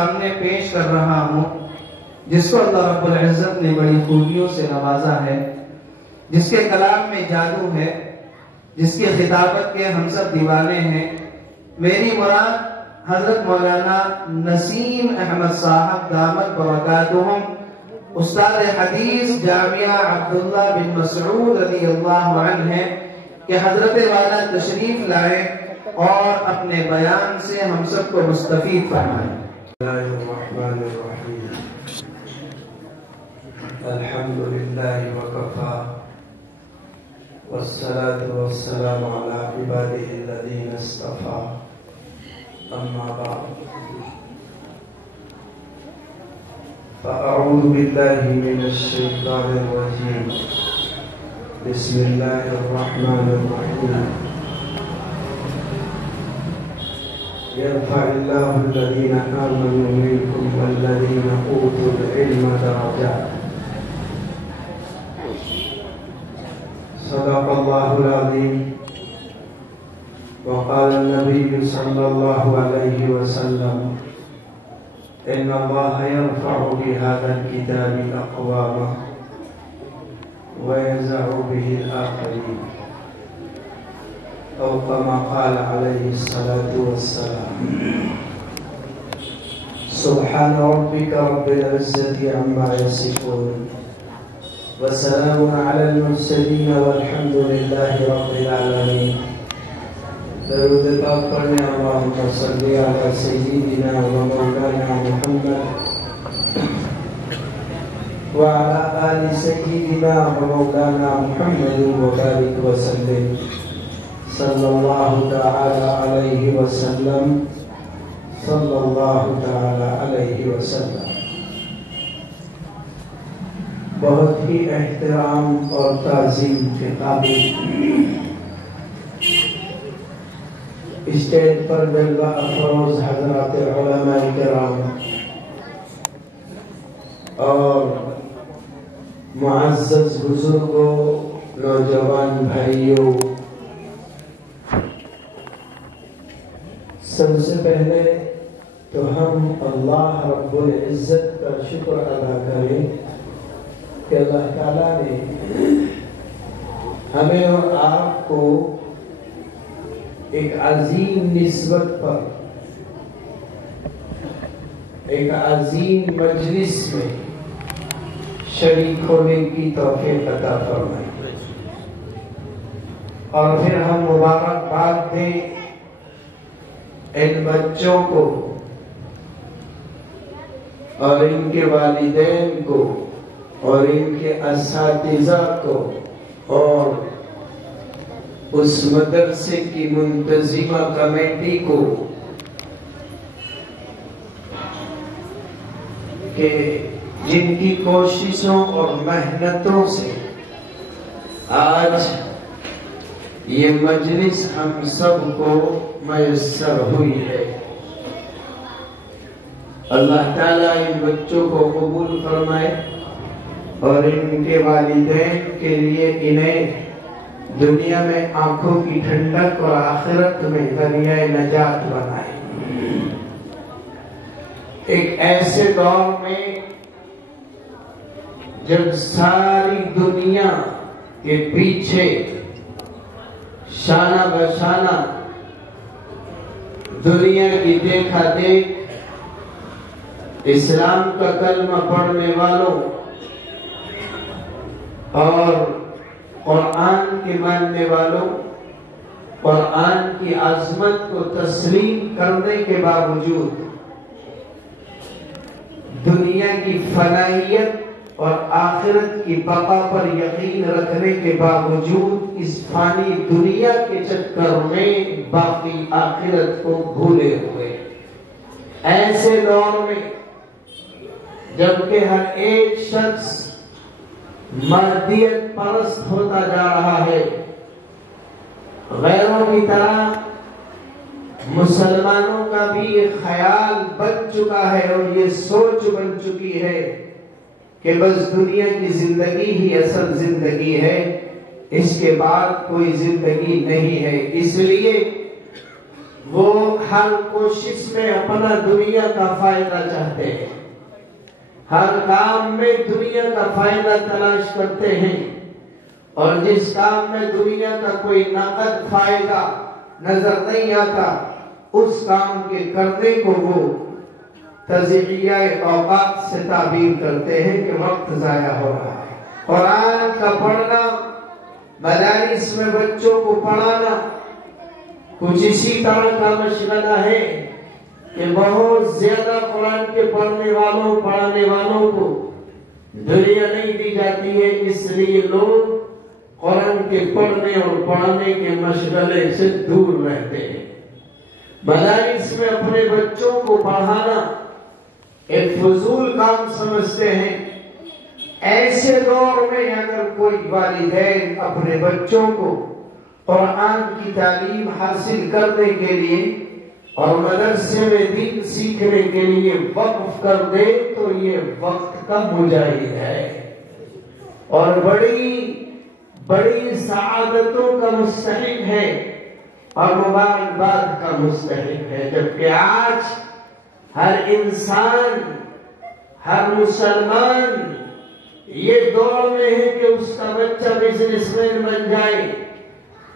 سامنے پیش کر رہا ہوں، جس کو اللہ رب العزت نے بڑی خوبیوں سے نوازا ہے، جس کے کلام میں جادو ہے، جس کی خطابت کے ہم سب دیوانے ہیں۔ میری مراد حضرت مولانا نسیم احمد صاحب دامت برکاتہم، استاد حدیث جامعہ عبداللہ بن مسعود رضی اللہ عنہ ہیں کہ حضرت والا تشریف لائیں اور اپنے بیان سے ہم سب کو مستفید فرمائیں۔ بسم اللہ الرحمن الرحیم، الحمدللہ وکفا والصلاة والسلام علی عبادہ الذین اصطفیٰ، اما بعد فاعوذ باللہ من الشیطان الرجیم، بسم اللہ الرحمن الرحیم۔ يرفع الله الذين آمنوا منكم والذين أوتوا العلم درجات، صدق الله العظيم۔ وقال النبي صلى الله عليه وسلم إن الله يرفع بهذا الكتاب أقواما وينزع به الآخرين، أو كما قال عليه الصلاة والسلام۔ سبحان ربك رب العزة عما يصفون وسلام على المرسلين والحمد لله رب العالمين۔ درود پاک پڑھنے اللہم صلی علی سیدنا و مولانا محمد وعلى آل سيدنا ومولانا محمد وبارك وسلم، صلی اللہ تعالی علیہ وسلم، صلی اللہ تعالی علیہ وسلم۔ بہت ہی احترام اور تعظیم کے قابل اسٹیج پر جلوہ افروز حضرات علماء کرام اور معزز بزرگوں، نوجوان بھائیوں، سب سے پہلے تو ہم اللہ رب العزت کا شکر ادا کریں کہ اللہ تعالیٰ نے ہمیں اور آپ کو ایک عظیم نسبت پر، ایک عظیم مجلس میں شریک ہونے کی توفیق عطا فرمائی، اور پھر ہم مبارکباد دیں ان بچوں کو اور ان کے والدین کو اور ان کے اساتذہ کو اور اس مدرسے کی منتظمہ کمیٹی کو کہ جن کی کوششوں اور محنتوں سے آج یہ مجلس ہم سب کو میسر ہوئی ہے۔ اللہ تعالیٰ ان بچوں کو قبول فرمائے اور ان کے والدین کے لیے انہیں دنیا میں آنکھوں کی ٹھنڈک اور آخرت میں ذریعہ نجات بنائے۔ ایک ایسے دور میں جب ساری دنیا کے پیچھے شانہ بشانہ دنیا کی دیکھا دیکھ اسلام کا کلمہ پڑھنے والوں اور قرآن کے ماننے والوں، قرآن کی عظمت کو تسلیم کرنے کے باوجود، دنیا کی فنائیت اور آخرت کی بقا پر یقین رکھنے کے باوجود اس فانی دنیا کے چکر میں باقی آخرت کو بھولے ہوئے، ایسے دور میں جبکہ ہر ایک شخص مادیت پرست ہوتا جا رہا ہے، غیروں کی طرح مسلمانوں کا بھی یہ خیال بن چکا ہے اور یہ سوچ بن چکی ہے کہ بس دنیا کی زندگی ہی اصل زندگی ہے، اس کے بعد کوئی زندگی نہیں ہے۔ اس لیے وہ ہر کوشش میں اپنا دنیا کا فائدہ چاہتے ہیں، ہر کام میں دنیا کا فائدہ تلاش کرتے ہیں، اور جس کام میں دنیا کا کوئی نقد فائدہ نظر نہیں آتا اس کام کے کرنے کو وہ تضییع اوقات سے تعبیر کرتے ہیں کہ وقت ضائع ہو رہا ہے۔ قرآن کا پڑھنا، مدارس میں بچوں کو پڑھانا کچھ اسی طرح کا مشغلہ ہے کہ بہت زیادہ قرآن کے پڑھنے والوں پڑھانے والوں کو دنیا نہیں دی جاتی ہے، اس لیے لوگ قرآن کے پڑھنے اور پڑھانے کے مشغلے سے دور رہتے ہیں۔ مدارس میں اپنے بچوں کو پڑھانا ایک فضول کام سمجھتے ہیں۔ ایسے دور میں اگر کوئی والدین اپنے بچوں کو قرآن کی تعلیم حاصل کرنے کے لیے اور مدرسے میں دین سیکھنے کے لیے وقف کر دے تو یہ وقت کا مجاہد ہے اور بڑی سعادتوں کا مستحق ہے اور مبارکباد کا مستحق ہے، جبکہ آج ہر انسان، ہر مسلمان یہ دوڑ میں ہے کہ اس کا بچہ بزنس مین بن جائے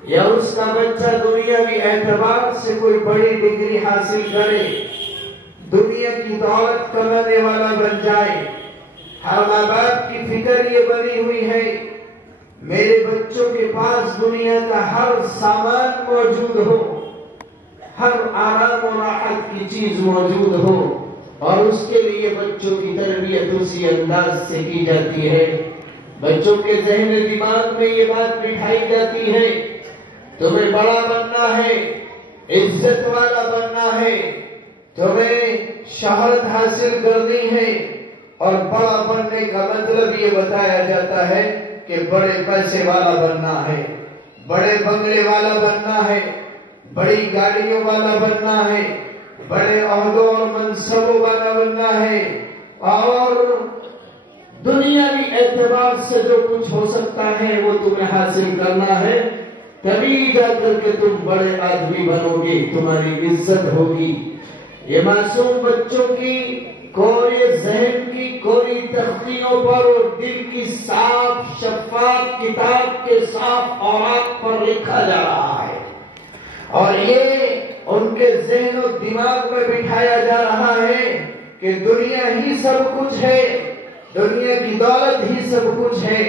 یا اس کا بچہ دنیاوی اعتبار سے کوئی بڑی ڈگری حاصل کرے، دنیا کی دولت کمانے والا بن جائے۔ ہر ماں باپ کی فکر یہ بنی ہوئی ہے میرے بچوں کے پاس دنیا کا ہر سامان موجود ہو، ہر آرام و راحت کی چیز موجود ہو، اور اس کے لیے بچوں کی تربیت اسی انداز سے کی جاتی ہے۔ بچوں کے ذہن دماغ میں یہ بات بٹھائی جاتی ہے تمہیں بڑا بننا ہے، عزت والا بننا ہے، تمہیں شہرت حاصل کرنی ہے، اور بڑا بننے کا مطلب یہ بتایا جاتا ہے کہ بڑے پیسے والا بننا ہے، بڑے بنگلے والا بننا ہے، بڑی گاڑیوں والا بننا ہے، بڑے عہدوں اور منصبوں والا بننا ہے، اور دنیاوی اعتبار سے جو کچھ ہو سکتا ہے وہ تمہیں حاصل کرنا ہے، تبھی جا کر کے تم بڑے آدمی بنو گے، تمہاری عزت ہوگی۔ یہ معصوم بچوں کی کوری ذہن کی کوری تختیوں پر اور دل کی صاف شفاف کتاب کے صاف اوراق پر لکھا جا رہا ہے، اور یہ ان کے ذہن و دماغ میں بٹھایا جا رہا ہے کہ دنیا ہی سب کچھ ہے، دنیا کی دولت ہی سب کچھ ہے،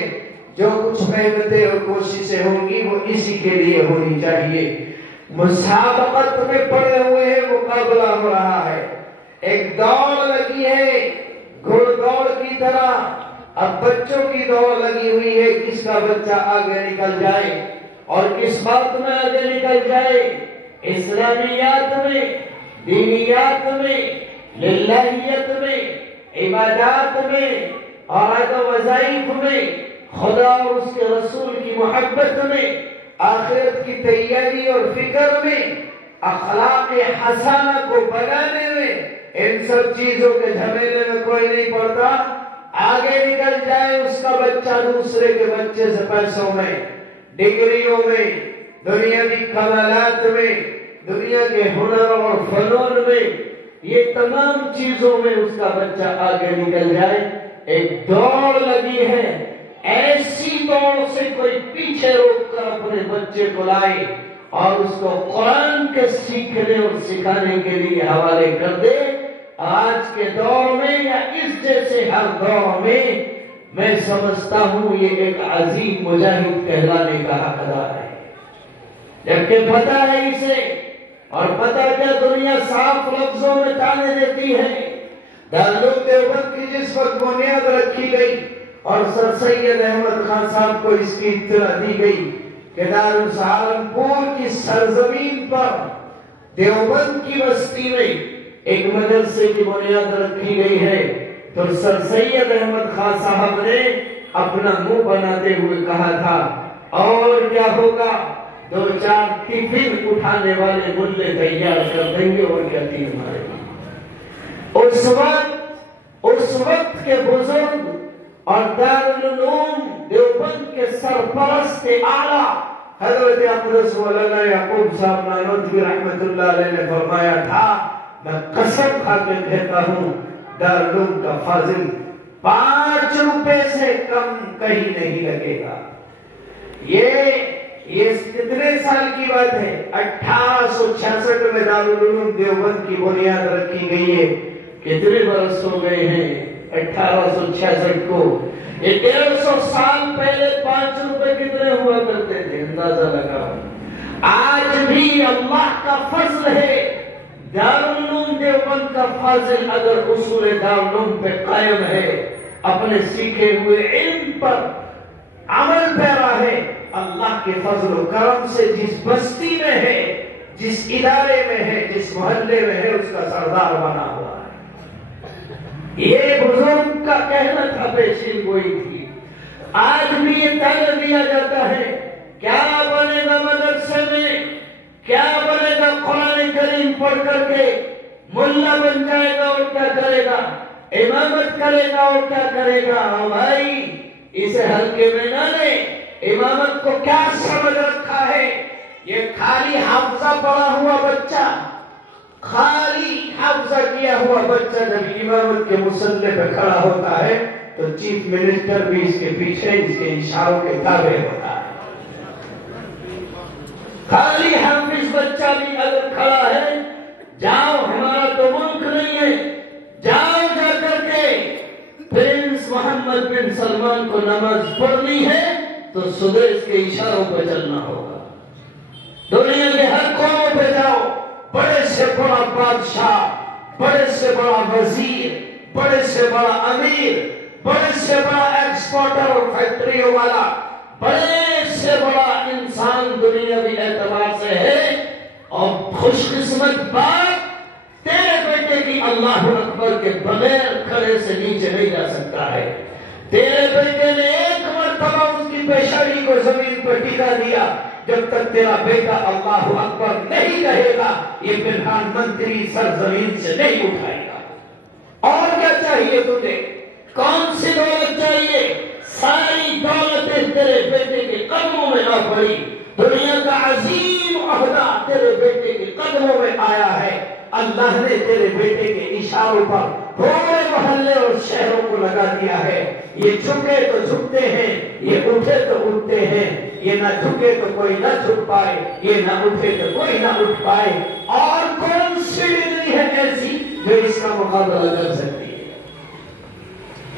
جو کچھ محنتیں اور کوششیں ہوں گی وہ اسی کے لیے ہونی چاہیے۔ مسابقت میں پڑے ہوئے ہیں، مقابلہ ہو رہا ہے، ایک دوڑ لگی ہے گھڑ دوڑ کی طرح۔ اب بچوں کی دوڑ لگی ہوئی ہے کس کا بچہ آگے نکل جائے، اور کس بات میں آگے نکل جائے، اسلامیات میں، دینیات میں، للہیت میں، عبادات میں، اور وظائف میں، خدا اور اس کے رسول کی محبت میں، آخرت کی تیاری اور فکر میں، اخلاق حسنہ کو بنانے میں، ان سب چیزوں کے جھمیلے میں کوئی نہیں پڑتا۔ آگے نکل جائے اس کا بچہ دوسرے کے بچے سے پیسوں میں، ڈگریوں میں، دنیا کی کمالات میں، دنیا کے ہنر اور فنون میں، یہ تمام چیزوں میں اس کا بچہ آگے نکل جائے۔ ایک دوڑ لگی ہے، ایسی دوڑ سے کوئی پیچھے روک کر اپنے بچے کو لائے اور اس کو قرآن کے سیکھنے اور سکھانے کے لیے حوالے کر دے۔ آج کے دور میں یا اس جیسے ہر دور میں سمجھتا ہوں یہ ایک عظیم مجاہد کہلانے کا حقدار ہے، جبکہ پتہ ہے اسے، اور پتہ کیا دنیا صاف لفظوں میں تانے دیتی ہے۔ دارالعلوم دیوبند کی جس وقت بنیاد رکھی گئی اور سر سید احمد خان صاحب کو اس کی اطلاع دی گئی کہ دارالسہارنپور کی سرزمین پر دیوبند کی بستی میں ایک مدرسے کی بنیاد رکھی گئی ہے، تو سر سید احمد خان صاحب نے اپنا منہ بناتے ہوئے کہا تھا اور کیا ہوگا، 2-4 ٹفن اٹھانے والے ملے تیار کر دیں گے اور کیا تیر ماریں گے۔ اس وقت کے بزرگ اور دارالعلوم دیوبند کے سرپرست اعلیٰ حضرت اقدس مولانا یعقوب صاحب نانوتوی رحمت اللہ علیہ نے فرمایا تھا، میں قسم کھا کے کہتا ہوں دارالعلوم کا فاضل 5 روپے سے کم کہیں نہیں لگے گا۔ یہ کتنے سال کی بات ہے؟ 1866 میں دارالعلوم دیوبند کی بنیاد رکھی گئی ہے۔ کتنے برس ہو گئے ہیں 1866 کو؟ یہ 150 سال پہلے 5 روپے کتنے ہوا کرتے تھے؟ اندازہ لگاؤ۔ آج بھی اللہ کا فضل ہے، دارالعلوم دیوبند کا فاضل اگر اصول دارالعلوم پہ قائم ہے، اپنے سیکھے ہوئے علم پر عمل پیرا ہے، اللہ کے فضل و کرم سے جس بستی میں ہے، جس ادارے میں ہے، جس محلے میں ہے، اس کا سردار بنا ہوا ہے۔ یہ بزرگ کا کہنا تھا، پیشین گوئی تھی۔ آج بھی یہ تعلیم دیا جاتا ہے، کیا بنے گا مدرسے میں، کیا بنے گا قرآن کریم پڑھ کر کے ملا بن جائے گا اور کیا کرے گا، امامت کرے گا اور کیا کرے گا۔ بھائی اسے ہلکے میں نہ لے، امامت کو کیا سمجھ رکھا ہے؟ یہ خالی حافظہ پڑا ہوا بچہ، خالی حافظہ کیا ہوا بچہ جب امامت کے مسلح پہ کھڑا ہوتا ہے تو چیف منسٹر بھی اس کے پیچھے اس کے اشاروں کے تابع ہوتا ہے۔ خالی حافظ بچہ بھی اگر کھڑا ہے، جاؤ ہمارا تو ملک نہیں ہے، جاؤ جا کر کے پرنس محمد بن سلمان کو نماز پڑھنی ہے تو سدیش کے اشاروں پہ چلنا ہوگا۔ دنیا کے ہر کونے پہ جاؤ، بڑے سے بڑا بادشاہ، بڑے سے بڑا وزیر، بڑے سے بڑا امیر، بڑے سے بڑا ایکسپورٹر اور فیکٹریوں والا، بڑے سے بڑا انسان دنیاوی اعتبار سے ہے، اور خوش قسمت بات تیرے بیٹے کی اللہ اکبر کے بغیر کھڑے سے نیچے نہیں جا سکتا ہے۔ تیرے بیٹے نے ایک مرتبہ اس کی پیشانی کو زمین پر ٹکا دیا، جب تک تیرا بیٹا اللہ اکبر نہیں کہے گا یہ پردھان منتری سر زمین سے نہیں اٹھائے گا۔ اور کیا چاہیے تجھے؟ کون سی دولت چاہیے؟ ساری دولتیں تیرے بیٹے کے قدموں میں آ پڑی، دنیا کا عظیم عہدہ تیرے بیٹے کے قدموں میں آیا ہے۔ اللہ نے تیرے بیٹے کے اشاروں پر پورے محلے اور شہروں کو لگا دیا ہے۔ یہ جھکے تو جھکتے ہیں، یہ اٹھے تو اٹھتے ہیں، یہ نہ جھکے تو کوئی نہ جھک پائے، یہ نہ اٹھے تو کوئی نہ اٹھ پائے۔ اور کون سی ڈگری ہے ایسی جو اس کا مقابلہ کر سکتی ہے؟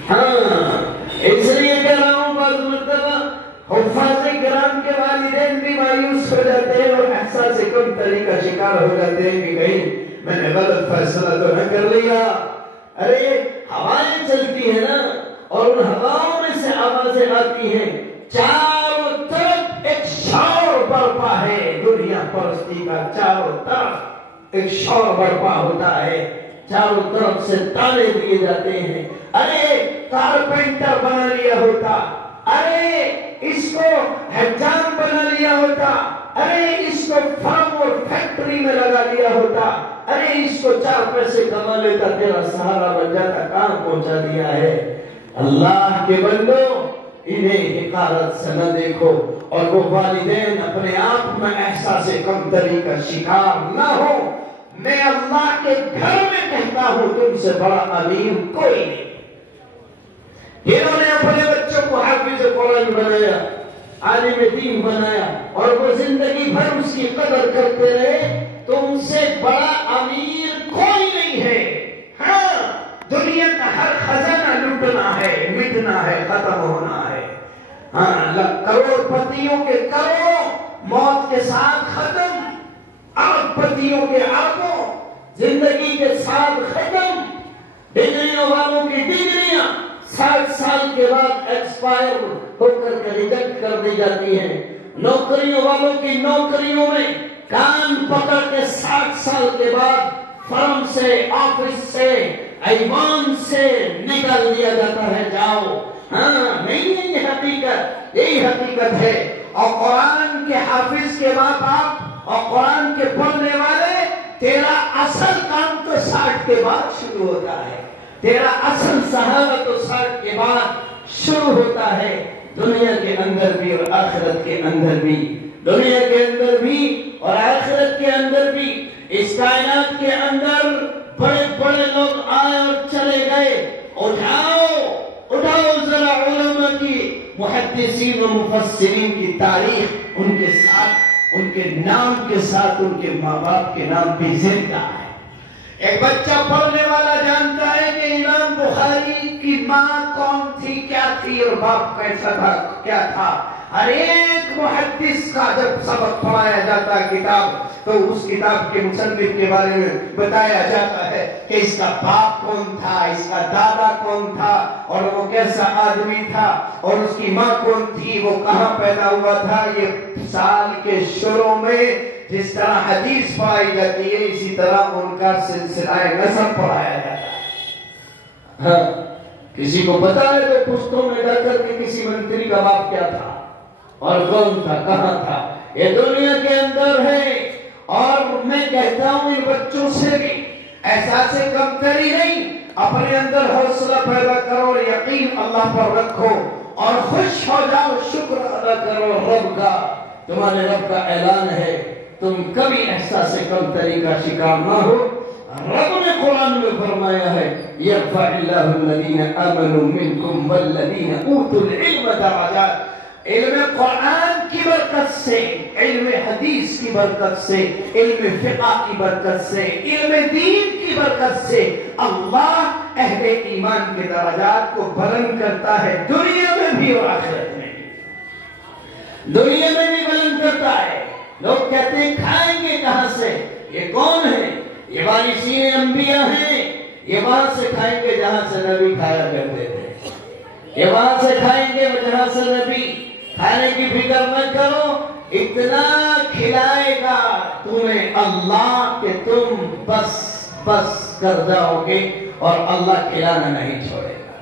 ہاں، اس لیے کہہ رہا ہوں بعض مرتبہ حفاظ کرام کے والدین بھی مایوس ہو جاتے ہیں اور احساس کم تری کا شکار ہو جاتے ہیں کہ کہیں میں نے غلط فیصلہ تو نہ کر لیا۔ ارے ہوائیں چلتی ہیں نا، اور ان ہواؤں میں سے آوازیں آتی ہیں، چاروں طرف ایک شور برپا ہے، دنیا پرستی کا چاروں طرف ایک شور برپا ہوتا ہے، چاروں طرف سے تانے دیے جاتے ہیں۔ ارے کارپینٹر بنا لیا ہوتا، ارے اس کو حجام بنا لیا ہوتا، ارے اس کو فارم اور فیکٹری میں لگا لیا ہوتا، ارے اس کو 4 پیسے کما لیتا، تیرا سہارا بن جاتا، کہاں پہنچا دیا ہے۔ اللہ کے بندو، انہیں حقارت سے نہ دیکھو، اور وہ والدین اپنے آپ میں احساس کمتری کا شکار نہ ہو۔ میں اللہ کے گھر میں کہتا ہوں تم سے بڑا امیر کوئی نہیں۔ جنہوں نے اپنے بچوں کو حافظ قرآن بنایا، عالم دین بنایا، اور وہ زندگی بھر اس کی قدر کرتے رہے، تم سے بڑا امیر کوئی نہیں ہے۔ ہاں، دنیا کا ہر خزانہ لوٹنا ہے، مٹنا ہے، ختم ہونا ہے۔ ہاں، کروڑ پتیوں کے کروڑوں موت کے ساتھ ختم، ارب پتیوں کے اربوں زندگی کے ساتھ ختم، ڈگریوں والوں کی ڈگریاں 60 سال کے بعد ایکسپائر ہو کر کے ریجیکٹ کر دی جاتی ہیں، نوکریوں والوں کی نوکریوں میں کان پکڑ کے 60 سال کے بعد فرم سے، آفس سے، ایوان سے نکال دیا جاتا ہے، جاؤ۔ ہاں، نہیں ہے یہ حقیقت، یہی حقیقت ہے۔ اور قرآن کے حافظ کے ماں باپ اور قرآن کے پڑھنے والے، تیرا اصل کام تو 60 کے بعد شروع ہوتا ہے، تیرا اصل سہارا تو 60 کے بعد شروع ہوتا ہے، دنیا کے اندر بھی اور آخرت کے اندر بھی۔ دنیا کے اندر بھی اور آخرت کے اندر بھی، اس کائنات کے اندر بڑے بڑے لوگ آئے اور چلے گئے. اٹھاؤ ذرا علماء کی، محدثین و مفسرین کی تاریخ، ان کے ساتھ، ان کے نام کے ساتھ ان کے ماں باپ کے نام بھی زندہ ہے. ایک بچہ پڑھنے والا جانتا ہے کہ امام بخاری کی ماں کون تھی، کیا تھی، اور باپ کیسا تھا، کیا تھا. ہر ایک محدث کا جب سبق پڑھایا جاتا ہے کتاب، تو اس کتاب کے مصنف کے بارے میں بتایا جاتا ہے کہ اس کا باپ کون تھا، اس کا دادا کون تھا، اور وہ کیسا آدمی تھا، اور اس کی ماں کون تھی، وہ کہاں پیدا ہوا تھا. یہ سال کے شروع میں جس طرح حدیث پڑھائی جاتی ہے، اسی طرح ان کا سلسلہ نسب پڑھایا جاتا ہے. ہاں، کسی کو پتا ہے تو پشتوں میں جا کر کے کسی منتری کا باپ کیا تھا اور کون تھا، کہاں تھا. یہ دنیا کے اندر ہے. اور میں کہتا ہوں ان بچوں سے بھی احساس کمتری نہیں، اپنے اندر حوصلہ پیدا کرو اور یقین اللہ پر رکھو اور خوش ہو جاؤ، شکر ادا کرو رب کا. تمہارے رب کا اعلان ہے، تم کبھی احساس کمتری کا شکار نہ ہو. رب نے قرآن میں فرمایا ہے، یرفع اللہ الذین آمنوا منکم والذین اوتوا العلم درجات. علم قرآن کی برکت سے، علم حدیث کی برکت سے، علم فقہ کی برکت سے، علم دین کی برکت سے اللہ اہل ایمان کے درجات کو بلند کرتا ہے، دنیا میں بھی اور آخرت میں بھی. دنیا میں بھی بلند کرتا ہے. لوگ کہتے ہیں کھائیں گے کہاں سے، یہ کون ہے؟ یہ وارثین انبیاء ہیں. یہ وہاں سے کھائیں گے جہاں سے نبی کھایا کرتے تھے. یہ وہاں سے کھائیں گے جہاں سے نبی. کھانے کی فکر نہ کرو، اتنا کھلائے گا تمہیں اللہ کہ تم بس کر جاؤ گے اور اللہ کھلانا نہیں چھوڑے گا.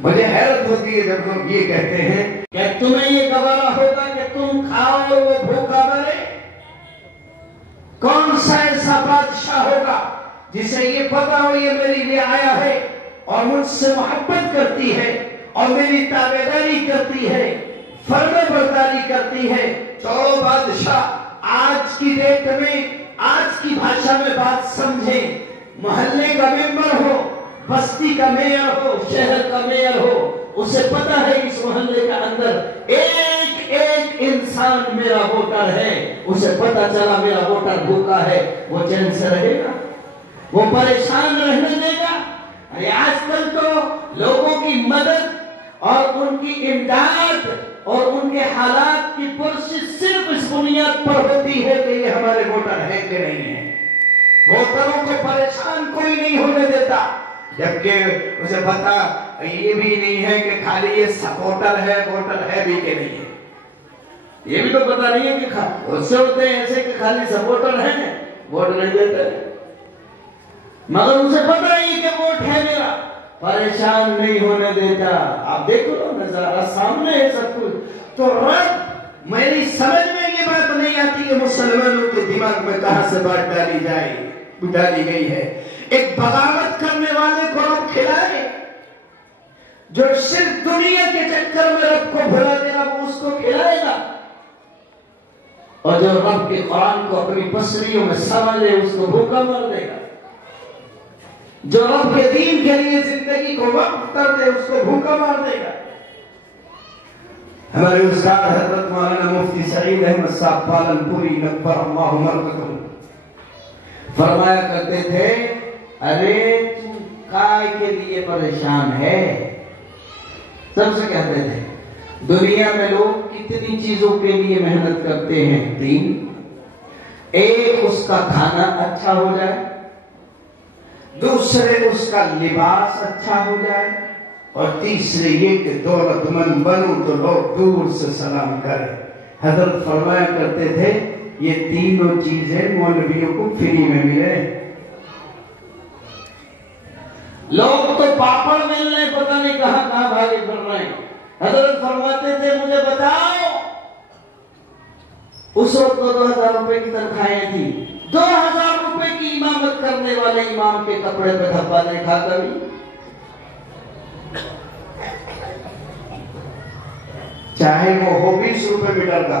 مجھے حیرت ہوتی ہے جب لوگ یہ کہتے ہیں کہ تمہیں یہ گوارا ہوگا کہ تم کھاؤ اور وہ بھوکا مرے. کون سا ایسا بادشاہ ہوگا جسے یہ پتا ہو یہ میری لیے آیا ہے اور مجھ سے محبت کرتی ہے اور میری تابعداری کرتی ہے، فرما برداری کرتی ہے. تو بادشاہ آج کی ڈیٹ میں، آج کی بھاشا میں بات سمجھیں، محلے کا ممبر ہو، بستی کا میئر ہو، شہر کا میئر ہو، اسے پتا ہے اس محلے کے اندر ایک ایک انسان میرا ووٹر ہے. اسے پتا چلا میرا ووٹر بھوکا ہے، وہ چین سے رہے گا؟ وہ پریشان رہنے دے گا؟ آج کل تو لوگوں کی مدد اور ان کی امداد اور ان کے حالات کی پرسش صرف اس بنیاد پر ہوتی ہے کہ یہ ہمارے ووٹر ہیں کہ نہیں ہیں. ووٹروں کو پریشان کوئی نہیں ہونے دیتا، جبکہ اسے پتا یہ بھی نہیں ہے کہ خالی یہ سپورٹر ہے، ووٹر ہے بھی کہ نہیں ہے. یہ بھی تو پتا نہیں ہے کہ اس سے ہوتے ہیں ایسے کہ خالی سپورٹر ہیں، ووٹ نہیں دیتے، مگر اسے پتا ہی کہ ووٹ ہے میرا، پریشان نہیں ہونے دیتا. آپ دیکھو نا نظارہ سامنے ہے سب کچھ. تو رب، میری سمجھ میں یہ بات نہیں آتی کہ مسلمانوں کے دماغ میں کہاں سے بات ڈالی گئی ہے. ایک بغاوت کرنے والے کو رب کھلائے، جو صرف دنیا کے چکر میں رب کو بھلا دے گا وہ اس کو کھلائے گا، اور جو رب کے قرآن کو اپنی پسلیوں میں سمجھ لے اس کو بھوکا مار دے گا. جو رب کے دین کے لیے زندگی کو وقف کر دے اس کو بھوکا مار دے گا. ہمارے استاد حضرت مولانا مفتی سعید احمد صاحب پالن پوری نقبر اللہ مرکزم فرمایا کرتے تھے، ارے تم کائے کے لیے پریشان ہے؟ سب سے کہتے تھے دنیا میں لوگ کتنی چیزوں کے لیے محنت کرتے ہیں. 3، ایک اس کا کھانا اچھا ہو جائے، دوسرے اس کا لباس اچھا ہو جائے، اور تیسرے یہ کہ دولت مند بنوں تو لوگ دور سے سلام کریں. حضرت فرمایا کرتے تھے یہ تینوں چیزیں مولویوں کو فری میں ملے. لوگ تو پاپڑ مل رہے پتہ نہیں کہاں کہاں بھاگے پھر رہے ہیں. حضرت فرماتے تھے مجھے بتاؤ، اس وقت 2000 روپے کی تنخواہیں تھی، 2000 روپے کی امامت کرنے والے امام کے کپڑے پہ دھبا دیکھا کبھی؟ چاہے وہ ہو 20 روپے میٹر کا،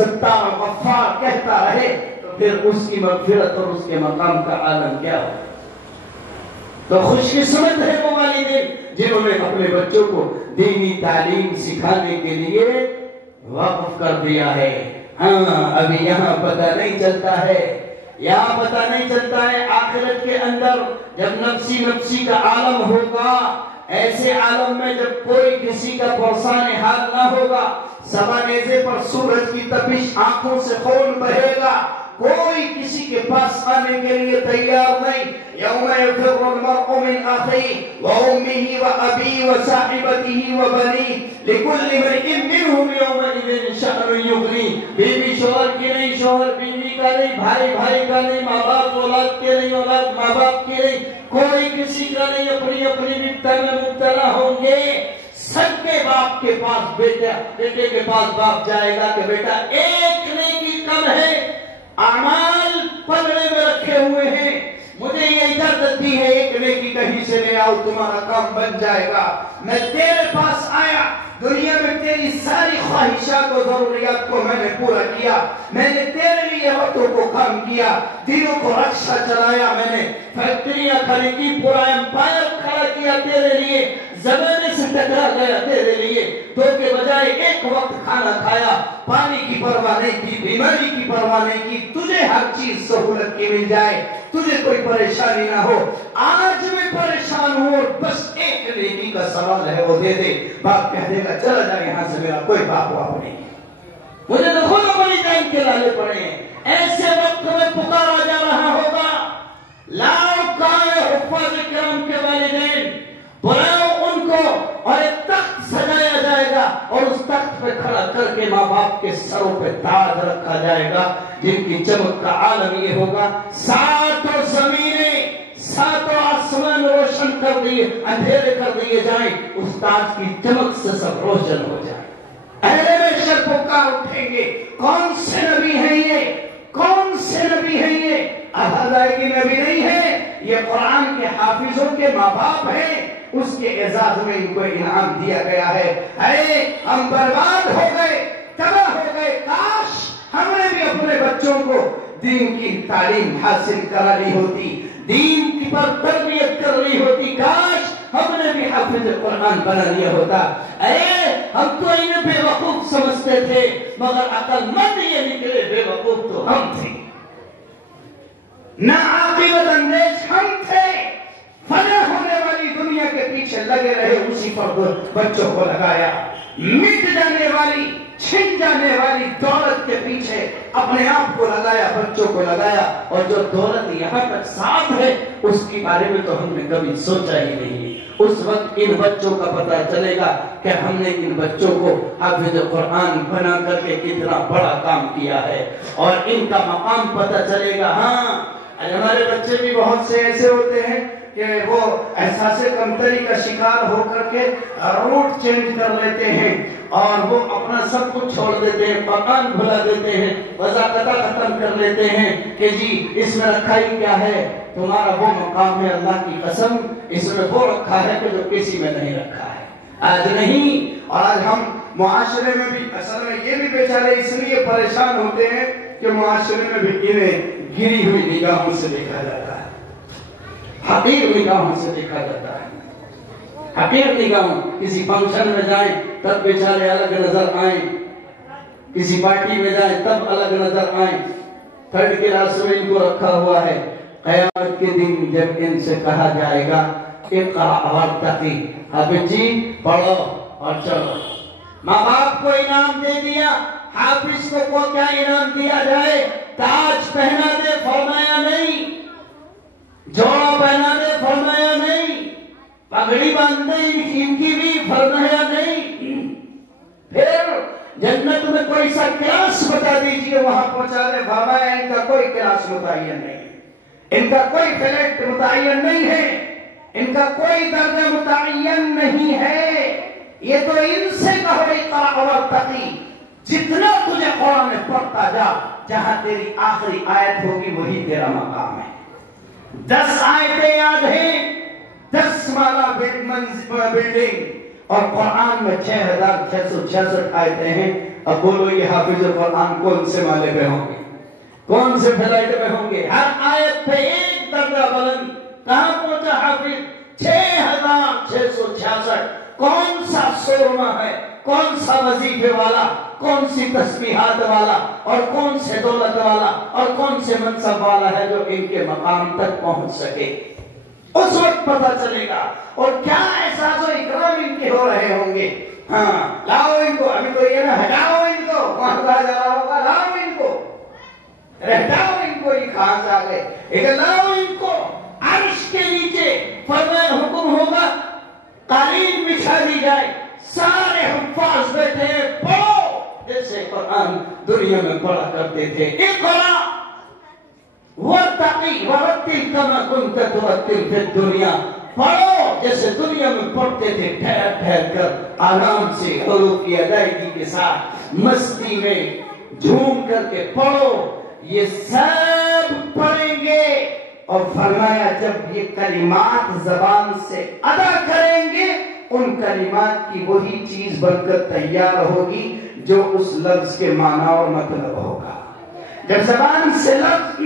ستار غفار کہتا رہے تو پھر اس کی مغفرت اور اس کے مقام کا عالم کیا ہو؟ تو خوش قسمت ہے وہ والدین جنہوں نے اپنے بچوں کو دینی تعلیم سکھانے کے لیے وقف کر دیا ہے۔ ہاں ابھی یہاں پتہ نہیں چلتا ہے، یہاں پتہ نہیں چلتا ہے آخرت کے اندر جب نفسی کا عالم ہوگا، ایسے عالم میں جب کوئی کسی کا پرسان حال نہ ہوگا، سبا نیزے پر سورج کی تپش آنکھوں سے خون بہے گا، کوئی کسی کے پاس آنے کے لیے تیار نہیں۔ یوم یفر المرء من اخیہ وامہ وابیہ وصاحبتہ وبنیہ لکل امرئ منہم یومئذ شأن یغنیہ۔ بیوی شوہر کی نہیں، شوہر بیوی کا نہیں، بھائی بھائی کا نہیں، ماں باپ اولاد کے نہیں، اولاد ماں باپ کی نہیں، کوئی کسی کا نہیں، اپنی اپنی بپتا میں مبتلا ہوں گے۔ سب کے باپ کے پاس بیٹے کے پاس باپ جائے گا کہ بیٹا ایک نیکی کم ہے، اعمال پلڑے میں رکھے ہوئے ہیں، مجھے یہ اجازت دی ہے ایک نیکی کہیں سے لے آؤ، تمہارا کام بن جائے گا۔ میں تیرے پاس آیا، دنیا میں تیری ساری خواہشات و ضروریات کو میں نے پورا کیا، میں نے تیرے لیے وقتوں کو کام کیا، دلوں کو رکشہ چلایا، میں نے فیکٹریاں کھڑی کی، پورا امپائر کھڑا کیا تیرے لیے، زمانے سے ٹکرا گیا تیرے لیے، دو کے بجائے ایک وقت کھانا کھایا، پانی کی پرواہ نہیں کی، بیماری کی پرواہ نہیں کی، تجھے ہر چیز سہولت کی مل جائے، تجھے کوئی پریشانی نہ ہو۔ آج میں پریشان ہوں اور بس ایک نیکی کا سوال ہے وہ دے دے، باپ کہہ دے گا چلا جا یہاں سے، میرا کوئی باپ واپ نہیں، مجھے تو خود اپنی جان کے لالے پڑے ہیں۔ ایسے وقت میں پکارا جا رہا ہوگا، لاؤ کائے حفاظ کرام کے والدین، بلاؤ ان کو، اور ایک تخت سجایا جائے گا اور اس تخت پہ کھڑا کر کے ماں باپ کے سروں پہ تاج رکھا جائے گا، جن کی چمک کا عالم یہ ہوگا ساتوں زمینیں، ساتوں آسمان روشن کر دیے، اندھیرے کر دیے جائیں، اس تاج کی چمک سے سب روشن ہو جائیں۔ اہل محشر پکار اٹھیں گے، کون سے نبی ہیں یہ، کون سے نبی ہیں یہ؟ احادیث کی نبی نہیں ہے، یہ قرآن کے حافظوں کے ماں باپ ہیں، اس کے اعزاز میں ان کو انعام دیا گیا ہے۔ اے ہم برباد ہو گئے، تباہ ہو گئے، کاش ہم نے بھی اپنے بچوں کو دین کی تعلیم حاصل کرا لی ہوتی، دین کی پر تربیت کر لی ہوتی، کاش ہم نے بھی حافظ قرآن بنا لیا ہوتا۔ اے ہم تو انہیں بے وقوف سمجھتے تھے، مگر عقل مند یہ نکلے بے وقوف تو ہم تھے، ناعاقبت اندیش ہم تھے، فنا ہونے والی دنیا کے پیچھے لگے رہے، اسی پر بچوں کو لگایا، مٹ جانے والی چھن جانے والی دولت کے پیچھے اپنے آپ کو لگایا، بچوں کو لگایا، اور جو دولت یہاں تک ساتھ ہے اس کے بارے میں تو ہم نے کبھی سوچا ہی نہیں۔ اس وقت ان بچوں کا پتہ چلے گا کہ ہم نے ان بچوں کو حافظ قرآن بنا کر کے کتنا بڑا کام کیا ہے، اور ان کا مقام پتہ چلے گا۔ ہاں ہمارے بچے بھی بہت سے ایسے ہوتے ہیں کہ وہ احساس کمتری کا شکار ہو کر کے روٹ چینج کر لیتے ہیں، اور وہ اپنا سب کچھ چھوڑ دیتے ہیں، مکان بھلا دیتے ہیں، وضاقتہ ختم کر لیتے ہیں کہ جی اس میں رکھا ہی کیا ہے، تمہارا وہ مقام ہے، اللہ کی قسم اس میں وہ رکھا ہے کہ جو کسی میں نہیں رکھا ہے، آج نہیں۔ اور آج ہم معاشرے میں بھی اصل میں یہ بھی بیچارے اس لیے پریشان ہوتے ہیں کہ معاشرے میں بھی انہیں گری ہوئی نگاہوں سے دیکھا جاتا ہے، حقیر نگاہوں سے دیکھا جاتا ہے، حقیر نگاہوں۔ کسی فنکشن میں جائیں تب بیچارے الگ نظر آئیں، کسی پارٹی میں جائیں تب الگ نظر آئیں، تھرڈ کلاس میں ان کو رکھا ہوا ہے۔ قیامت کے دن جب ان سے کہا جائے گا اقرأ وارتقی، حافظ جی پڑھو اور چلو، ماں باپ کو انعام دے دیا، حافظ کو کیا انعام دیا جائے؟ تاج پہنا دے، فرمایا نہیں، جوڑا پہنا دے، فرمایا نہیں، پگڑی باندھ دے ان کی بھی، فرمایا نہیں۔ پھر جنت میں کوئی سا کلاس بتا دیجئے، وہاں پہنچا دے، فرمایا ان کا کوئی کلاس متعین نہیں، ان کا کوئی فلیٹ متعین نہیں ہے، ان کا کوئی درجہ متعین نہیں ہے، یہ تو ان سے کہو اقرأ وارتقی، جتنا تجھے قرآن پڑھتا جا، جہاں تیری آخری آیت ہوگی وہی تیرا مقام ہے۔ 10 آیتیں یاد ہیں، 10 مالا بلڈنگ، اور قرآن میں 6666 آیتیں ہیں. اب بولو یہ حافظ قرآن کون سے مالے پہ ہوں گے, کون سے فلائٹ پہ ہوں گے؟ ہر آیت پہ ایک درجہ بلند. کہاں پہنچا حافظ؟ 6666. کون سا سورما ہے, کون سا وظیفے والا, کون سی تسبیحات والا, اور کون سے دولت والا, اور کون سے منصب والا ہے جو ان کے مقام تک پہنچ سکے؟ اس وقت پتہ چلے گا. اور کیا احساس و اکرام ان کے ہو رہے ہوں گے. ہاں لاؤ ان کو, ابھی تو یہ نا ہٹاؤ ان کو, وہاں کہا جا رہا ہوگا لاؤ ان کو, ہٹاؤ ان کو, یہ کہاں سے آ گئے, لیکن لاؤ ان کو. عرش کے نیچے فرمان حکم ہوگا, قالین بچھا دی جائے, سارے حفاظ بیٹھے پڑھو جیسے قرآن دنیا میں پڑھا کرتے تھے. اقرا وارتقی ورتل کما کنت ترتل فی الدنیا. پڑھو جیسے دنیا میں پڑھتے تھے, ٹھہر ٹھہر کر, آرام سے, حروف کی ادائیگی کے ساتھ, مستی میں جھوم کر کے پڑھو. یہ سب پڑھیں گے. اور فرمایا جب یہ کلمات زبان سے ادا کریں گے, ان کلمات کی وہی چیز بن کر تیار ہوگی جو اس لفظ کے معنی اور مطلب ہوگا. جب زبان سے لفظ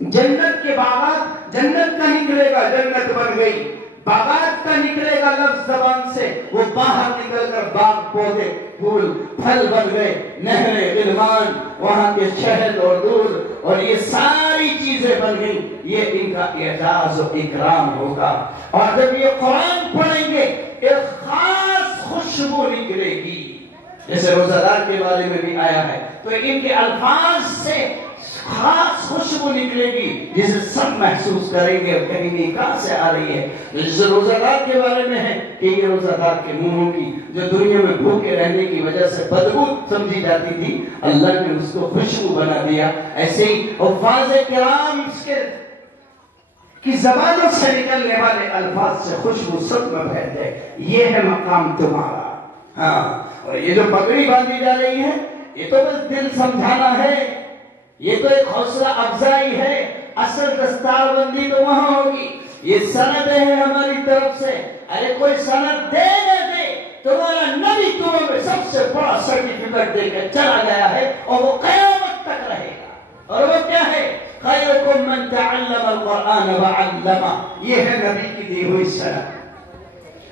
جنت کے باغات, جنت کا نکلے گا, جنت بن گئی. باغات کا نکلے گا لفظ زبان سے, وہ باہر نکل کر باغ, پودے, پھول, پھل بن گئے, نہریں, غلمان, وہاں کے شہد اور دودھ, اور یہ ساری چیزیں بن گئی. یہ ان کا اعزاز و اکرام ہوگا. اور جب یہ قرآن پڑھیں گے ایک خاص خوشبو نکلے گی, جیسے روزہ دار کے بارے میں بھی آیا ہے, تو ان کے الفاظ سے خاص خوشبو نکلے گی جسے سب محسوس کریں گے, اور کہیں نہیں کہاں سے آ رہی ہے. جیسے روزہ دار کے بارے میں ہے کہ یہ روزہ دار کے منہوں کی جو دنیا میں بھوکے رہنے کی وجہ سے بدبو سمجھی جاتی تھی, اللہ نے اس کو خوشبو بنا دیا. ایسے ہی حفاظ کرام اس کے کی زبانوں سے نکلنے والے الفاظ سے خوشبو سب میں پھیل جائے. یہ ہے مقام تمہارا. ہاں, اور یہ جو پگڑی باندھی جا رہی ہے, یہ تو بس دل سمجھانا ہے, یہ تو ایک حوصلہ افزائی ہے. اصل دستار بندی تو وہاں ہوگی. یہ سندیں ہیں ہماری طرف سے. ارے کوئی سند دے نہ دے, تمہارا نبی تمہیں میں سب سے بڑا سرٹیفکیٹ دے کے چلا گیا ہے, اور وہ قیامت تک رہے گا. اور وہ کیا ہے؟ خیرکم من تعلم القرآن وعلمہ. یہ ہے نبی کی دی ہوئی سند.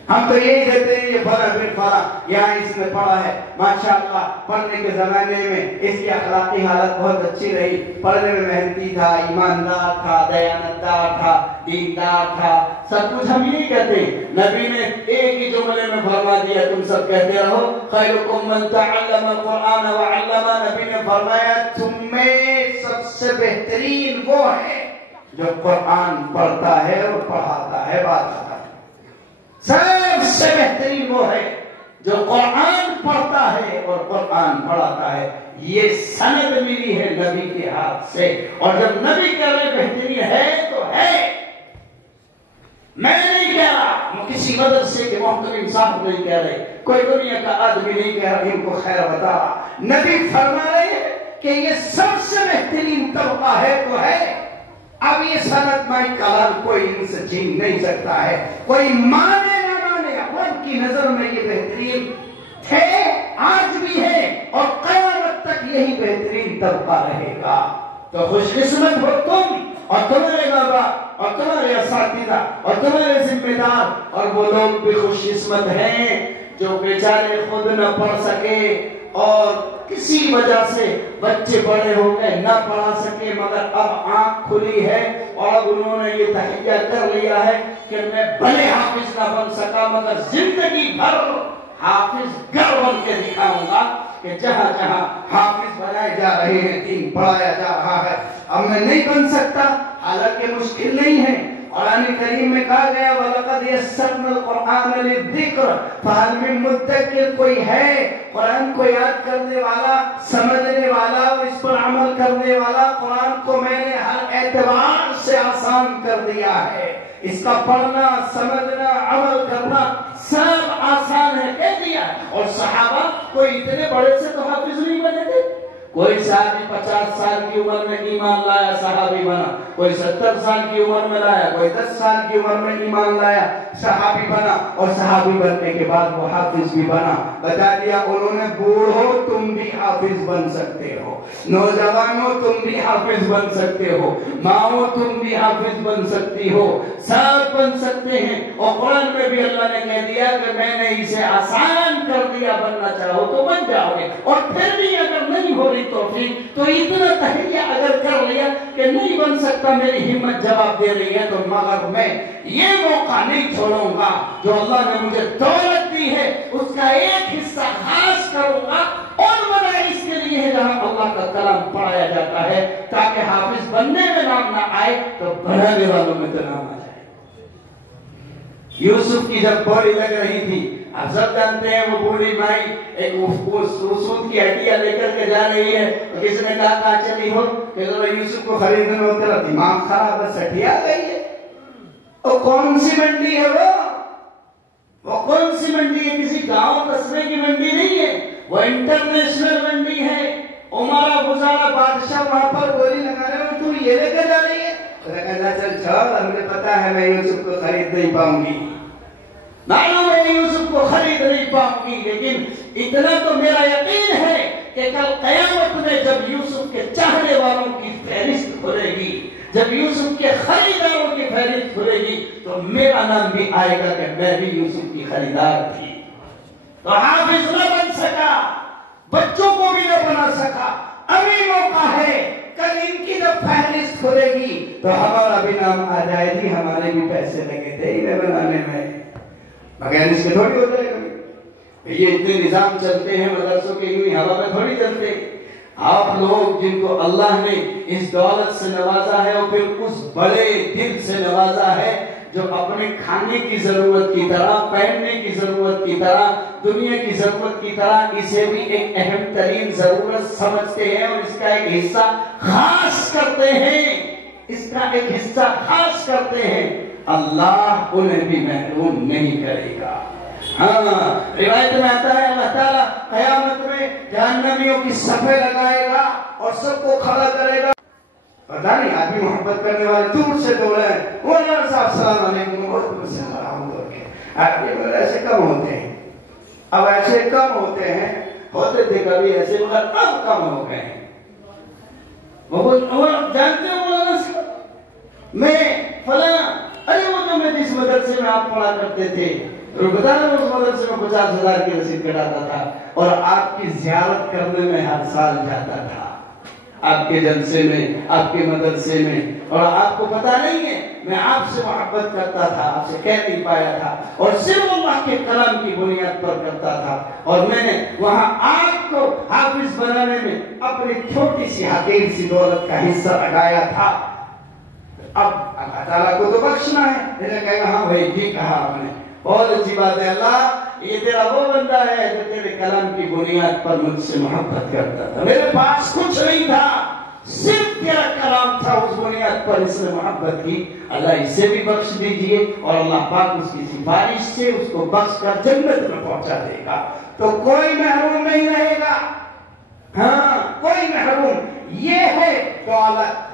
ہم تو یہی دیتے ہیں, یہ فلاں بن فلاں یہاں اس نے پڑھا ہے, ماشاءاللہ پڑھنے کے زمانے میں اس کی اخلاقی حالت بہت اچھی رہی, پڑھنے میں محنتی تھا, ایماندار تھا, دیانتدار تھا, دیندار تھا, سب کچھ ہم یہی کہتے ہیں. نبی نے ایک ہی جملے میں فرما دیا, تم سب کہتے رہو خیرکم من تعلم القرآن وعلمہ. نبی نے فرمایا تم میں سب سے بہترین وہ ہے جو قرآن پڑھتا ہے اور پڑھاتا ہے. بات سب سے بہترین وہ ہے جو قرآن پڑھتا ہے اور قرآن پڑھاتا ہے. یہ سند ملی ہے نبی کے ہاتھ سے. اور جب نبی کہہ رہے بہترین ہے تو ہے, میں نہیں کہہ رہا, کسی مدرسے کے محترم صاحب نہیں کہہ رہے, کوئی دنیا کا آدمی نہیں کہہ رہا, ان کو خیر بتا رہا. نبی فرما رہے ہیں کہ یہ سب سے بہترین طبقہ ہے تو ہے. اب یہ سند مائی کلام کوئی ان سے چھین نہیں سکتا ہے. کوئی مانے نہ مانے, اپن کی نظر میں یہ بہترین تھے, آج بھی ہے, اور قیامت تک یہی بہترین طبقہ رہے گا. تو خوش قسمت ہو تم اور تمہارے بابا اور تمہارے اساتذہ اور تمہارے ذمہ دار, اور وہ لوگ بھی خوش قسمت ہیں جو بیچارے خود نہ پڑھ سکے, اور کسی وجہ سے بچے بڑے ہو گئے نہ پڑھا سکے, مگر اب آنکھ کھلی ہے اور اب انہوں نے یہ تہیہ کر لیا ہے کہ میں بھلے حافظ نہ بن سکا مگر زندگی بھر حافظ گر بن کے دکھاؤں گا کہ جہاں جہاں حافظ بنائے جا رہے ہیں, دین پڑھایا جا رہا ہے, اب میں نہیں بن سکتا. حالانکہ مشکل نہیں ہے. قرآن کریم میں کہا گیا وَلَقَدْ يَسَّرْنَا الْقُرْآنَ لِلذِّكْرِ فَهَلْ مِن مُدَّكِرٍ. کوئی ہے قرآن کو یاد کرنے والا, سمجھنے والا, اور اس پر عمل کرنے والا؟ قرآن کو میں نے ہر اعتبار سے آسان کر دیا ہے. اس کا پڑھنا, سمجھنا, عمل کرنا سب آسان ہے, کہہ دیا. اور صحابہ کوئی اتنے بڑے سے تو حافظ نہیں بنے تھے, کوئی صحابی 50 سال کی عمر میں ایمان لایا صحابی بنا، کوئی 70 سال کی عمر میں لایا، کوئی 10 سال کی عمر میں ایمان لایا صحابی بنا، اور صحابی بننے کے بعد وہ حافظ بھی بنا۔ بتا دیا انہوں نے بوڑھو تم بھی حافظ بن سکتے ہو، نوجوانوں تم بھی حافظ بن سکتے ہو، ماؤں تم بھی حافظ بن سکتی ہو، سب بن سکتے ہیں۔ اور قرآن میں بھی اللہ نے کہہ دیا کہ میں نے اسے آسان کر دیا، بننا چاہو تو بن جاؤ گے، اور پھر بھی اگر نہیں ہو رہی توفیق تو اتنا تہیہ اگر کر لیا کہ نہیں بن سکتا، میری ہمت جواب دے رہی ہے، تو مگر میں یہ موقع نہیں چھوڑوں گا جو اللہ نے مجھے دولت دی ہے اس کا ایک حصہ خاص کروں گا، اور بنا اس کے لیے جہاں اللہ کا کلام پڑھایا جاتا ہے تاکہ حافظ بننے میں نام نہ آئے تو بنانے والوں میں تو نام آ جائے۔ یوسف کی جب بوڑھی لگ رہی تھی، آپ سب جانتے ہیں وہ بوڑھی مائی ایک سود کی ہڈیاں لے کر کے جا رہی ہے، اور کسی نے کہا کہاں چلی ہو کہ یوسف کو خریدنے میں تیرا دماغ خراب ہے، سٹیا گئی ہے۔ اور کون سی منڈی ہے وہ کون سی منڈی ہے؟ کسی گاؤں قصبے کی منڈی نہیں ہے، وہ انٹرنیشنل منڈی ہے۔ عمرہ گزارا بادشاہ وہاں پر گولی لگا رہے ہیں، تو یہ لے کر جا رہی ہے؟ چل چھوڑ، ہمیں پتا ہے میں یوسف کو خرید نہیں پاؤں گی، معلوم ہے یوسف کو خرید نہیں پاؤں گی، لیکن اتنا تو میرا یقین ہے کہ کل قیامت میں جب یوسف کے چاہنے والوں کی فہرست کھلے گی، جب یوسف کے خریداروں کی فہرست کھلے گی، تو میرا نام بھی آئے گا کہ میں بھی یوسف کی خریدار تھی۔ تو حافظ نہ بن سکا، بچوں کو بھی نہ بنا سکا، ابھی موقع ہے، کل ان کی جب فہرست کھلے گی تو ہمارا بھی نام آ جائے گی، ہمارے بھی پیسے لگے تھے انہیں بنانے میں، مگر اس کے تھوڑی ہو جائے گا۔ یہ اتنے نظام چلتے ہیں مدرسوں کے، یوں ہوا میں تھوڑی چلتے۔ آپ لوگ جن کو اللہ نے اس دولت سے نوازا ہے اور پھر اس بڑے دل سے نوازا ہے جو اپنے کھانے کی ضرورت کی طرح، پہننے کی ضرورت کی طرح، دنیا کی ضرورت کی طرح اسے بھی ایک اہم ترین ضرورت سمجھتے ہیں اور اس کا ایک حصہ خاص کرتے ہیں، اس کا ایک حصہ خاص کرتے ہیں، اللہ انہیں بھی محروم نہیں کرے گا۔ ہاں، روایت میں آتا ہے اللہ تعالیٰ قیامت میں جہنمیوں کی صفیں لگائے گا اور سب کو کھڑا کرے گا۔ پتا نہیں آدمی محبت کرنے والے دور سے دوڑے ہیں، وہ اللہ صاحب السلام علیکم، بہت دور سے کھڑا ہوں دوڑ کے۔ آدمی ایسے کم ہوتے ہیں، اب ایسے کم ہوتے ہیں، ہوتے تھے کبھی ایسے مگر اب کم ہو گئے ہیں۔ وہ جانتے ہو مولانا صاحب میں فلاں، ارے وہ جو میں جس مدرسے میں آپ پڑھا کرتے تھے، بتا رہے اس مدرسے میں 50,000 کی رسید کٹاتا تھا اور آپ کی زیارت کرنے میں ہر سال جاتا تھا، آپ کے جلسے میں، آپ کے مدرسے میں، اور آپ کو پتا نہیں ہے میں آپ سے محبت کرتا تھا، آپ سے کہہ نہیں پایا تھا، اور صرف اللہ کے کلام کی بنیاد پر کرتا تھا، اور میں نے وہاں آپ کو حافظ بنانے میں اپنی چھوٹی سی حقیر سی دولت کا حصہ لگایا تھا۔ اب اللہ تعالیٰ کو تو بخشنا ہے، میں نے کہا ہاں بھائی جی کہا آپ نے، بہت اچھی بات ہے اللہ، یہ تیرا وہ بندہ ہے جو تیرے کلام کی بنیاد پر مجھ سے محبت کرتا تھا، میرے پاس کچھ نہیں تھا، صرف تیرا کلام تھا، اس بنیاد پر اس نے محبت کی، اللہ اسے بھی بخش دیجئے، اور اللہ پاک اس کی سفارش سے اس کو بخش کر جنت میں پہنچا دے گا، تو کوئی محروم نہیں رہے گا۔ ہاں، کوئی محروم، یہ ہے دولت،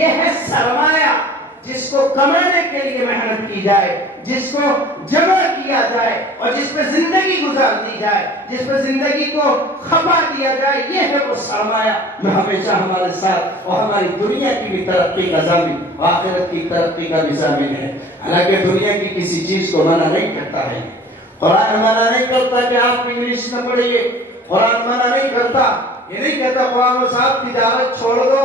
یہ ہے سرمایہ جس کو کمانے کے لیے محنت کی جائے، جس کو جمع کیا جائے اور جس پہ زندگی گزار دی جائے، جس پہ زندگی کو کھپا دیا جائے، یہ ہے وہ سرمایہ جو ہمیشہ ہمارے ساتھ اور ہماری دنیا کی بھی ترقی کا ضامن، آخرت کی ترقی کا بھی ضامن ہے۔ حالانکہ دنیا کی کسی چیز کو منع نہیں کرتا ہے، قرآن منع نہیں کرتا کہ آپ انگلش نہ پڑھیے، قرآن منع نہیں کرتا، یہ نہیں کہتا قرآن صاحب تجارت چھوڑ دو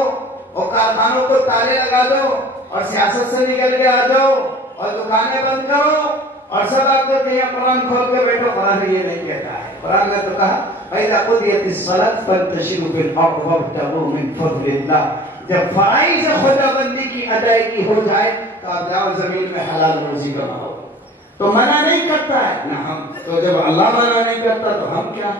اور کارخانوں کو تالے لگا دو اور سیاست سے نکل کے آ جاؤ اور دکانیں بند کرو اور سب آپ کو کہیں قرآن کھول کے بیٹھو، قرآن یہ نہیں کہتا ہے۔ قرآن نے تو کہا فَإِذَا قُضِيَتِ الصَّلَاةُ فَانتَشِرُوا فِي الْأَرْضِ وَابْتَغُوا مِن فَضْلِ اللَّهِ، جب فرائض خدا بندی کی ادائیگی ہو جائے تو آپ جاؤ زمین میں حلال روزی کماؤ، تو منع نہیں کرتا ہے نہ ہم، تو جب اللہ منع نہیں کرتا تو ہم کیا؟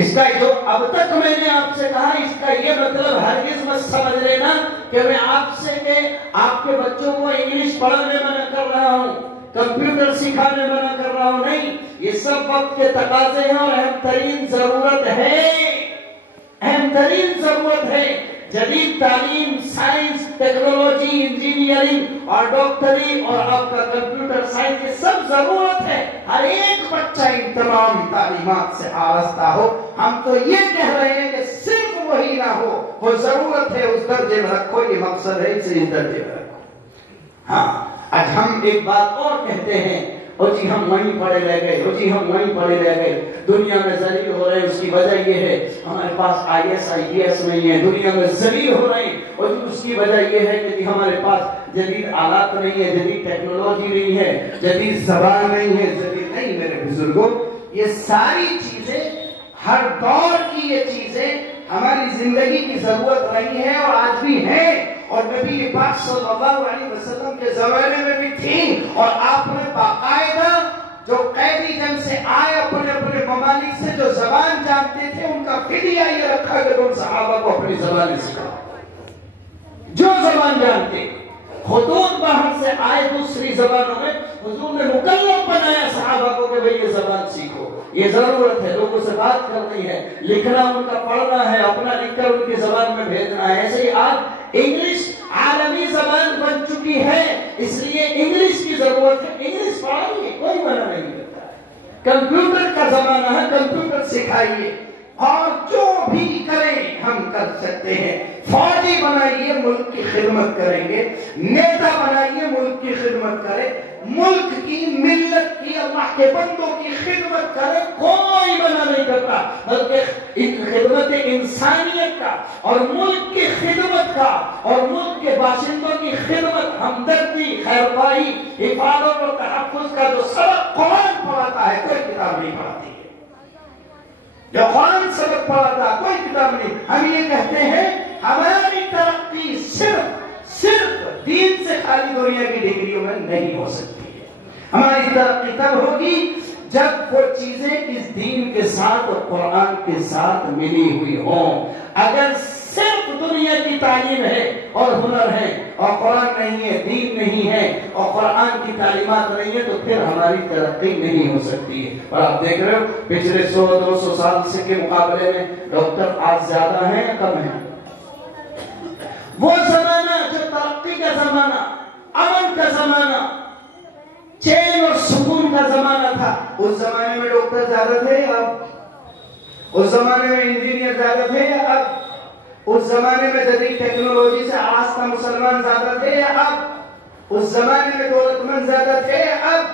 اس کا جو اب تک میں نے آپ سے کہا، اس کا یہ مطلب ہرگز مت سمجھ لینا کہ میں آپ سے کہ آپ کے بچوں کو انگلش پڑھنے منع کر رہا ہوں، کمپیوٹر سکھانے منع کر رہا ہوں، نہیں، یہ سب وقت کے تقاضے ہیں اور اہم ترین ضرورت ہے، اہم جدید تعلیم، سائنس، ٹیکنالوجی، انجینئرنگ اور ڈاکٹری اور آپ کا کمپیوٹر سائنس، یہ سب ضرورت ہے. ہر ایک بچہ ان تمام تعلیمات سے آراستہ ہو. ہم تو یہ کہہ رہے ہیں کہ صرف وہی نہ ہو، وہ ضرورت ہے اس درجے میں رکھو، یہ مقصد ہے اسے اس درجے میں رکھو. ہاں آج ہم ایک بات اور کہتے ہیں، اور جی ہم وہیں پڑے رہ گئے، اور جی ہم وہیں پڑے رہ گئے، دنیا میں ذلیل ہو رہے ہیں. اس کی وجہ یہ ہے ہمارے پاس IAS نہیں ہے، دنیا میں ذلیل ہو رہے ہیں. اور اس کی وجہ یہ ہے کہ ہمارے پاس جدید آلات نہیں ہے، جدید ٹیکنالوجی نہیں ہے، جدید زبان نہیں ہے. جدید نہیں میرے بزرگوں، یہ ساری چیزیں ہر دور کی یہ چیزیں ہماری زندگی کی ضرورت نہیں ہے اور آج بھی ہیں، اور نبی پاک صلی اللہ علیہ وسلم کے زمانے میں بھی تھی. اور آپ نے باقاعدہ جو قیدی جنگ سے آئے اپنے اپنے ممالک سے جو زبان جانتے تھے ان کا فدیہ یہ رکھا کہ تم صحابہ کو اپنی زبان سکھاؤ جو زبان جانتے. خطوط باہر سے آئے دوسری زبانوں میں، حضور نے مکلف بنایا صحابہ کو کہ بھئی یہ زبان سیکھو، یہ ضرورت ہے، لوگوں سے بات کرنی ہے، لکھنا ان کا پڑھنا ہے، اپنا لکھ کر ان کی زبان میں بھیجنا ہے. ایسے ہی آج انگلش عالمی زبان بن چکی ہے، اس لیے انگلش کی ضرورت ہے. انگلش پڑھائیے، کوئی منع نہیں کرتا ہے. کمپیوٹر کا زمانہ ہے، کمپیوٹر سکھائیے، اور جو بھی کریں ہم کر سکتے ہیں. فوجی بنائیے، ملک کی خدمت کریں گے. نیتا بنائیے، ملک کی خدمت کرے، ملک کی، ملت کی، اللہ کے بندوں کی خدمت کرے. کوئی منع نہیں کرتا، بلکہ خدمت انسانیت کا اور ملک کی خدمت کا اور ملک کے باشندوں کی خدمت، ہمدردی، خیرخواہی، حفاظت اور تحفظ کا جو سبق قرآن پڑھاتا ہے کوئی کتاب نہیں پڑھاتی ہے. جو قرآن سبق پڑھاتا کوئی کتاب نہیں. ہم یہ کہتے ہیں ہماری ترقی صرف دین سے خالی دنیا کی ڈگریوں میں نہیں ہو سکتی ہے. ہماری ترقی تب ہوگی جب وہ چیزیں اس دین کے ساتھ اور قرآن کے ساتھ ملی ہوئی ہوں. اگر صرف دنیا کی تعلیم ہے اور ہنر ہے اور قرآن نہیں ہے، دین نہیں ہے اور قرآن کی تعلیمات نہیں ہے، تو پھر ہماری ترقی نہیں ہو سکتی ہے. اور آپ دیکھ رہے ہو پچھلے 100-200 سال سے کے مقابلے میں ڈاکٹر آج زیادہ ہیں یا کم ہیں؟ وہ زمانہ جو ترقی کا زمانہ، امن کا زمانہ، چین اور سکون کا زمانہ تھا، اس زمانے میں ڈاکٹر زیادہ تھے یا اب؟ اس زمانے میں انجینئر زیادہ تھے یا اب؟ اس زمانے میں جدید ٹیکنالوجی سے آراستہ مسلمان زیادہ تھے یا اب؟ اس زمانے میں دولت مند زیادہ تھے یا اب؟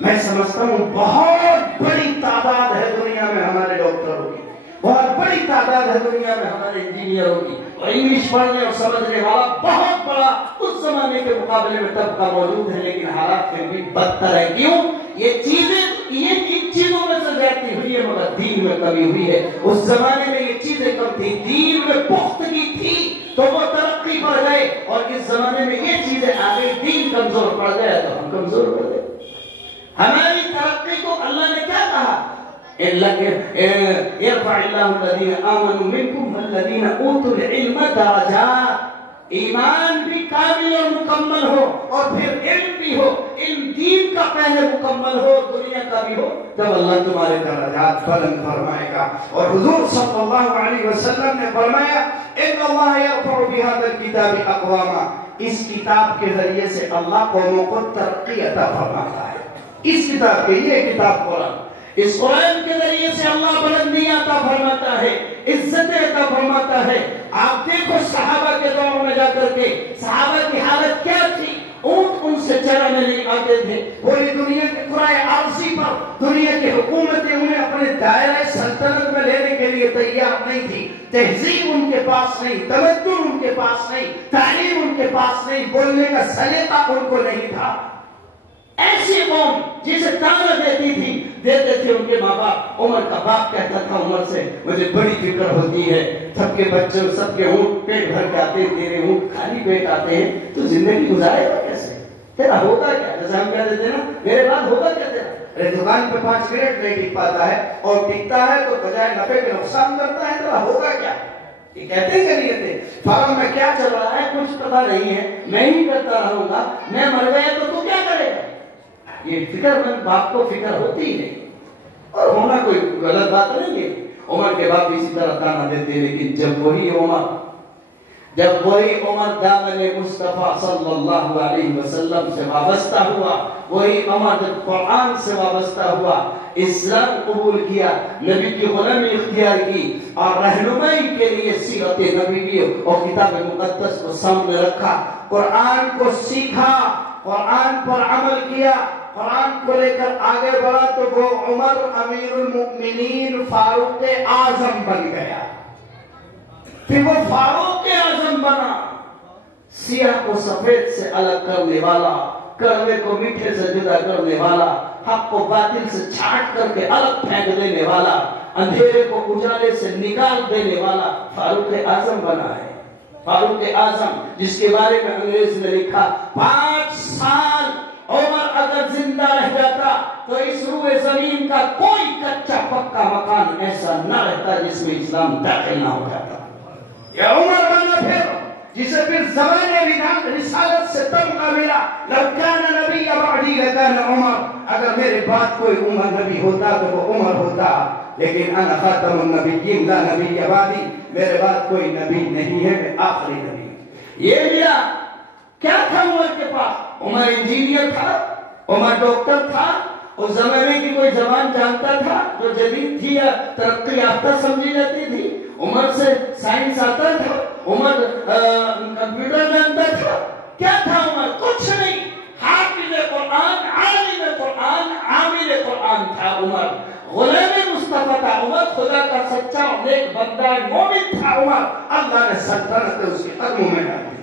میں سمجھتا ہوں بہت بڑی تعداد ہے دنیا میں ہمارے ڈاکٹروں کی، بہت بڑی تعداد ہے دنیا میں ہمارے انجینئروں کی، اور انگلش پڑھنے اور سمجھنے والا بہت بڑا اس زمانے کے مقابلے میں طبقہ موجود ہے. لیکن حالات پھر بھی بدتر ہے. کیوں؟ یہ چیزیں یہ ان چیزوں میں سے زیادتی ہوئی ہے مگر دین میں کمی ہوئی ہے. اس زمانے میں یہ چیزیں کم تھی، دین میں پختگی تھی تو وہ ترقی بڑھ گئے، اور اس زمانے میں یہ چیزیں آ گئی، دین کمزور پڑ گیا تو ہم کمزور پڑ گئے. ہماری ترقی کو اللہ نے کیا کہا؟ يرفع الله الذين آمنوا منكم والذين اوتوا العلم درجات. ایمان بھی کامل اور مکمل ہو اور پھر علم بھی ہو، علم دین کا پہلے مکمل ہو، دنیا کا بھی ہو، جب اللہ تمہارے درجات بلند فرمائے گا. اور حضور صلی اللہ علیہ وسلم نے فرمایا ان اللہ یرفع بهذا الكتاب اقواما، اس کتاب کے ذریعے سے اللہ قوموں کو ترقی عطا فرماتا ہے. اس کتاب کے، یہ کتاب قرآن، اس قرآن کے ذریعے سے اللہ بلندی عطا فرماتا ہے، عزت عطا فرماتا ہے. آپ دیکھو صحابہ کے دور میں جا کر کے صحابہ کی حالت کیا تھی. اونٹ ان سے چرانے نہیں آتے تھے. پوری دنیا کے کرائے عرضی پر دنیا کی حکومتیں انہیں اپنے دائرہ سلطنت میں لینے کے لیے تیار نہیں تھی. تہذیب ان کے پاس نہیں، تمدن ان کے پاس نہیں، تعلیم ان کے پاس نہیں، بولنے کا سلیقہ ان کو نہیں تھا. ایسی قوم جسے تانا دیتی تھی، دیتے تھے ان کے ماں باپ. عمر کا باپ کہتا تھا عمر سے مجھے بڑی فکر ہوتی ہے، سب کے بچے سب کے اونٹ پیٹ بھر کے آتے ہیں، تیرے اونٹ خالی پیٹ آتے ہیں، تو زندگی گزارے گا کیسے؟ تیرا ہوگا کیا؟ جیسے ہم کہہ دیتے نا میرے بعد ہوگا کیا تیرا؟ ارے دکان پہ 5 منٹ نہیں ٹک پاتا ہے اور ٹکتا ہے تو بجائے نفع کے نقصان کرتا ہے، تیرا ہوگا کیا؟ یہ کہتے کہ نہیں کہتے؟ فارم میں کیا چل رہا ہے کچھ پتا نہیں ہے، میں ہی کرتا رہوں گا، میں مر گیا تو کیا کرے گا؟ یہ فکر مند باپ کو فکر ہوتی ہے، اور ہونا کوئی غلط بات نہیں ہے. عمر کے باپ اسی طرح تانا دیتے، لیکن جب وہی عمر دامن مصطفیٰ صلی اللہ علیہ وسلم سے وابستہ ہوا، وہی عمر جب قرآن سے وابستہ ہوا، اسلام قبول کیا، نبی کی غلامی اختیار کی اور رہنمائی کے لیے سیرت نبوی اور کتاب مقدس کو سامنے رکھا، قرآن کو سیکھا، قرآن پر عمل کیا، قرآن کو لے کر آگے بڑھا، تو وہ عمر امیر المؤمنین فاروق اعظم بن گیا۔ پھر وہ فاروق اعظم بنا، سیاہ کو سفید سے الگ کرنے والا، کڑوے کو میٹھے سے جدا کرنے والا، حق کو باطل سے چھانٹ کر کے الگ پھینک دینے والا، اندھیرے کو اجالے سے نکال دینے والا فاروق اعظم بنا ہے۔ فاروق اعظم جس کے بارے میں انگریز نے لکھا 5 سال عمر اگر زندہ رہ جاتا تو اس روئے زمین کا کوئی کچا پکا مکان ایسا نہ رہتا جس میں اسلام داخل نہ ہو جاتا۔ یہ عمر بنا پھر جسے پھر زمانے رسالت سے تمغہ ملا، لو کان نبی بعدی لکان عمر، اگر میرے بعد کوئی عمر نبی ہوتا تو وہ عمر ہوتا، لیکن انا خاتم النبیین لا نبی بعدی، میرے بعد کوئی نبی نہیں ہے، میں آخری نبی۔ یہ ملا کیا تھا عمر کے پاس؟ عمر انجینئر تھا، عمر ڈاکٹر تھا، اس زمانے کی کوئی زبان جانتا تھا جو جدید تھی یا ترقی یافتہ سمجھی جاتی تھی، عمر سے سائنس آتا تھا، عمر کمپیوٹر جانتا تھا، کیا تھا عمر؟ کچھ نہیں، حافظ قرآن، عالم قرآن، عامل قرآن تھا عمر، غلام مصطفیٰ تھا عمر، خدا کا سچا اور نیک بندہ مومن تھا عمر، اللہ نے سلطنت اس کے قدموں میں ڈال دی۔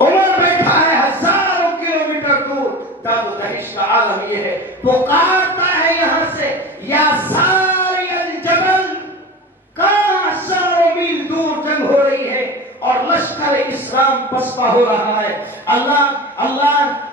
عمر بیٹھا ہے ہزاروں کلومیٹر دور، تاب و تحش کا عالم یہ ہے، پکارتا ہے یہاں سے یا ساری الجبل، کہاں ہزاروں میل دور جنگ ہو رہی ہے اور لشکر اسلام پسپا ہو رہا ہے، اللہ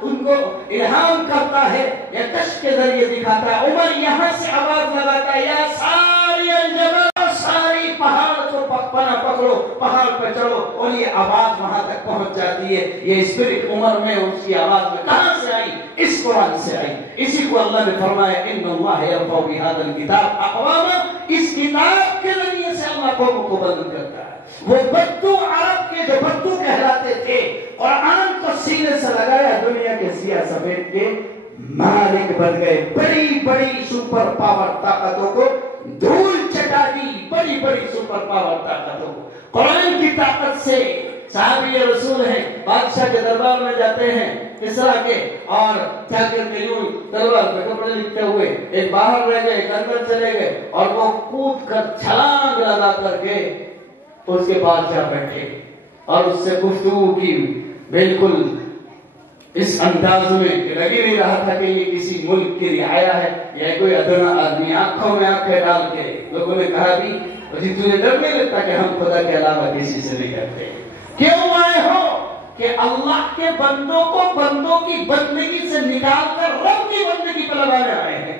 ان کو الہام کرتا ہے یا کشف کے ذریعے دکھاتا ہے، عمر یہاں سے آواز لگاتا ہے یا ساری الجبل، ساری پہاڑ کو پنا پکڑو، پہاڑ پہ چڑھو، اور یہ آواز وہاں تک پہنچ جاتی ہے۔ یہ اسپرٹ عمر میں اس کی آواز میں کہاں سے آئی؟ اس قرآن سے آئی۔ اسی کو اللہ نے فرمایا ان اللہ یرفع بہذا الکتاب اقواما، اس کتاب کے ذریعے سے اللہ قوموں کو بلند کرتا ہے۔ وہ بدو عرب کے جو بدو کہلاتے تھے، قرآن کو سینے سے لگایا، دنیا کے سیاہ سفید کے مالک بن گئے، بڑی بڑی سپر پاور طاقتوں کو دھول چٹا دی، بڑی بڑی سپر پاور طاقتوں کو قرآن کی طاقت سے۔ صحابی رسول ہیں، بادشاہ کے دربار میں جاتے ہیں کسرا کے، اور کیا کرتے یوں تلوار پہ کپڑے لکھتے ہوئے ایک باہر رہ گئے، ایک اندر چلے گئے، اور وہ کود کر چھلانگ لگا کر کے اس کے پاس جا بیٹھے اور اس سے گفتگو کی، بالکل اس انداز میں کہ لگ ہی نہیں رہا تھا کہ یہ کسی ملک کی رعایا ہے یا کوئی ادنا آدمی۔ آنکھوں میں آنکھیں ڈال کے لوگوں نے کہا بھی تجھے ڈر نہیں لگتا کہ ہم خدا کے علاوہ کسی سے نہیں کرتے؟ کیوں آئے ہو؟ کہ اللہ کے بندوں کو بندوں کی بندگی سے نکال کر رب کی بندگی پر لگانے آئے ہیں۔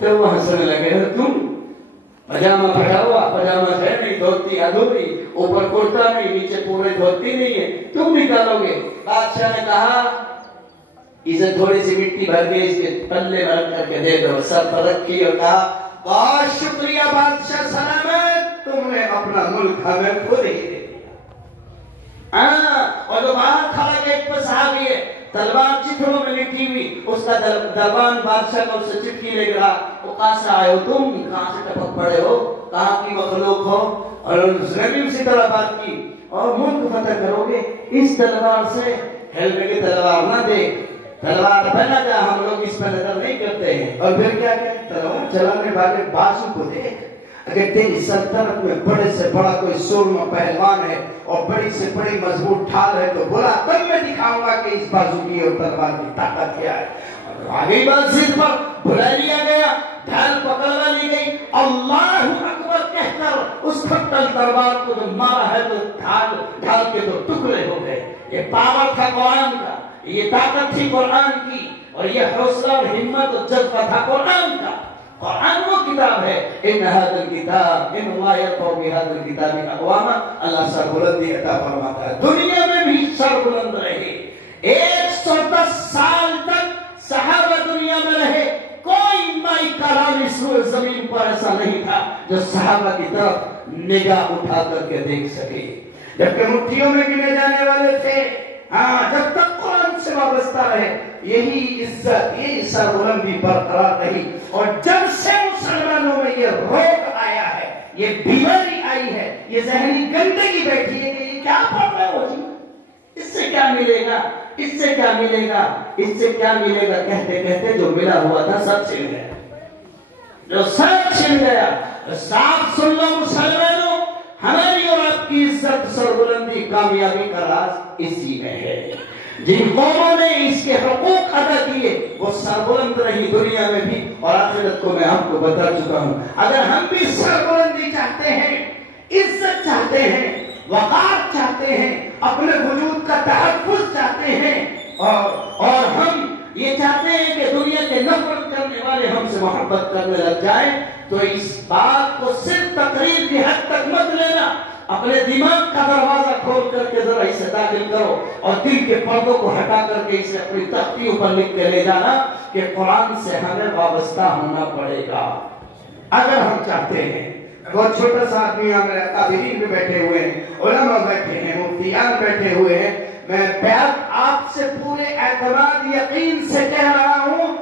تو وہ ہنسنے لگے، تم پجامہ پہنا ہوا، پجامہ ہے نہیں، دھوتی ادھوری، اوپر کرتا نہیں، نیچے پورے دھوتی نہیں ہے، تم نکالو گے؟ بادشاہ نے کہا اسے تھوڑی سی مٹی بھر کے اس کے پلے میں رکھ کر کے دے دو، سب پر رکھی اور کہا بہت شکریہ بادشاہ سلامت، تم نے اپنا ملک ہمیں خود ہی دے دیا۔ اور جو باہر کھڑا ایک پر صحابی ہے، تلوار چتھروں میں لٹی ہوئی، اس کا دربان بادشاہ کا اس سے چٹکی لے گیا، وہ کہاں سے آئے ہو تم، کہاں سے ٹپک پڑے ہو، کہاں کی مخلوق ہو؟ اور اس نے بھی اسی طرح بات کی، اور ملک فتح کرو گے اس تلوار سے؟ ہیلمے کی تلوار نہ دے، تلوار پہنا جا، ہم لوگ اس پر نظر نہیں کرتے ہیں۔ اور پھر کیا کہ تلوار چلانے والے بازو کو دیکھ، اگر تیری سلطنت میں بڑے سے بڑا کوئی سورما پہلوان ہے اور بڑی سے بڑی مضبوط ڈھال ہے تو بولا تب میں دکھاؤں گا کہ اس بازو کی اور تلوار کی طاقت کیا ہے۔ آگے بات ضد پر بلا لیا گیا، ڈھال پکڑ لی گئی، اللہ اکبر کہہ کر اس کھٹل تلوار کو جو مارا ہے تو ڈھال کے تو ٹکڑے ہو گئے۔ یہ پاور تھا قرآن کا، یہ طاقت تھی قرآن کی، اور یہ حوصلہ اور ہمت اور جذبہ تھا قرآن کا۔ قرآن وہ کتاب ہے، ان هذا الكتاب ان الله يرفع بهذا الكتاب اقواما، اللہ سر بلندی عطا فرماتا ہے، دنیا میں بھی سر بلند رہے۔ 110 سال تک صحابہ دنیا میں رہے، کوئی مائی کلام اس روئے زمین پر ایسا نہیں تھا جو صحابہ کی طرف نگاہ اٹھا کر کے دیکھ سکے، جبکہ مٹھیوں میں گنے جانے والے تھے۔ ہاں، جب تک قرآن سے وابستہ رہے یہی عزت، یہی سربلندی برقرار رہی، اور جب سے مسلمانوں میں یہ روگ آیا ہے، یہ بیماری آئی ہے، یہ ذہنی گندگی بیٹھی ہے کہ یہ کیا پڑھ رہے ہو جی، اس سے کیا ملے گا، اس سے کیا ملے گا، اس سے کیا ملے گا، کہتے کہتے جو ملا ہوا تھا سب چھن گیا، جو سب چھن گیا۔ صاف سن لو مسلمانوں، ہماری اور آپ کی عزت، سربلندی، کامیابی کا راز اسی میں ہے۔ جن قوموں نے اس کے حقوق ادا کیے وہ سربلند رہی دنیا میں بھی اور آخرت کو میں آپ کو بتا چکا ہوں۔ اگر ہم بھی سربلندی چاہتے ہیں، عزت چاہتے ہیں، وقار چاہتے ہیں، اپنے وجود کا تحفظ چاہتے ہیں، اور ہم یہ چاہتے ہیں کہ دنیا کے نفرت کرنے والے ہم سے محبت کرنے لگ جائیں، تو اس بات کو صرف تقریر کی حد تک مت لینا، اپنے دماغ کا دروازہ کھول کر کے ذرا اسے داخل کرو اور دل کے پردوں کو ہٹا کر کے اسے اپنی تختیوں پر لکھ کے لے جانا کہ قرآن سے ہمیں وابستہ ہونا پڑے گا اگر ہم چاہتے ہیں۔ بہت چھوٹا سا آدمی یہاں میرے اکابرین میں بیٹھے ہوئے ہیں، علماء بیٹھے ہیں، مفتیان بیٹھے ہوئے ہیں، میں بیعت آپ سے پورے اعتماد یقین سے کہہ رہا ہوں،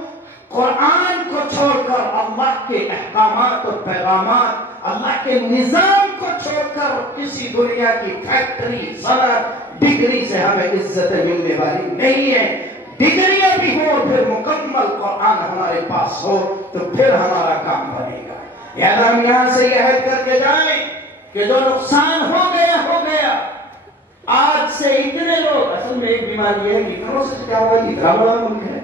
قرآن کو چھوڑ کر اللہ کے احکامات اور پیغامات، اللہ کے نظام کو چھوڑ کر کسی دنیا کی فیکٹری، صنعت، ڈگری سے ہمیں عزت ملنے والی نہیں ہے۔ ڈگریاں بھی ہو اور پھر مکمل قرآن ہمارے پاس ہو تو پھر ہمارا کام بنے گا۔ یا ہم یہاں سے یہ عہد کر کے جائیں کہ جو نقصان ہو گیا ہو گیا۔ آج سے اتنے لوگ، اصل میں ایک بیماری ہے کہ اتنوں سے کیا ہوا، اتنا بڑا ملک ہے،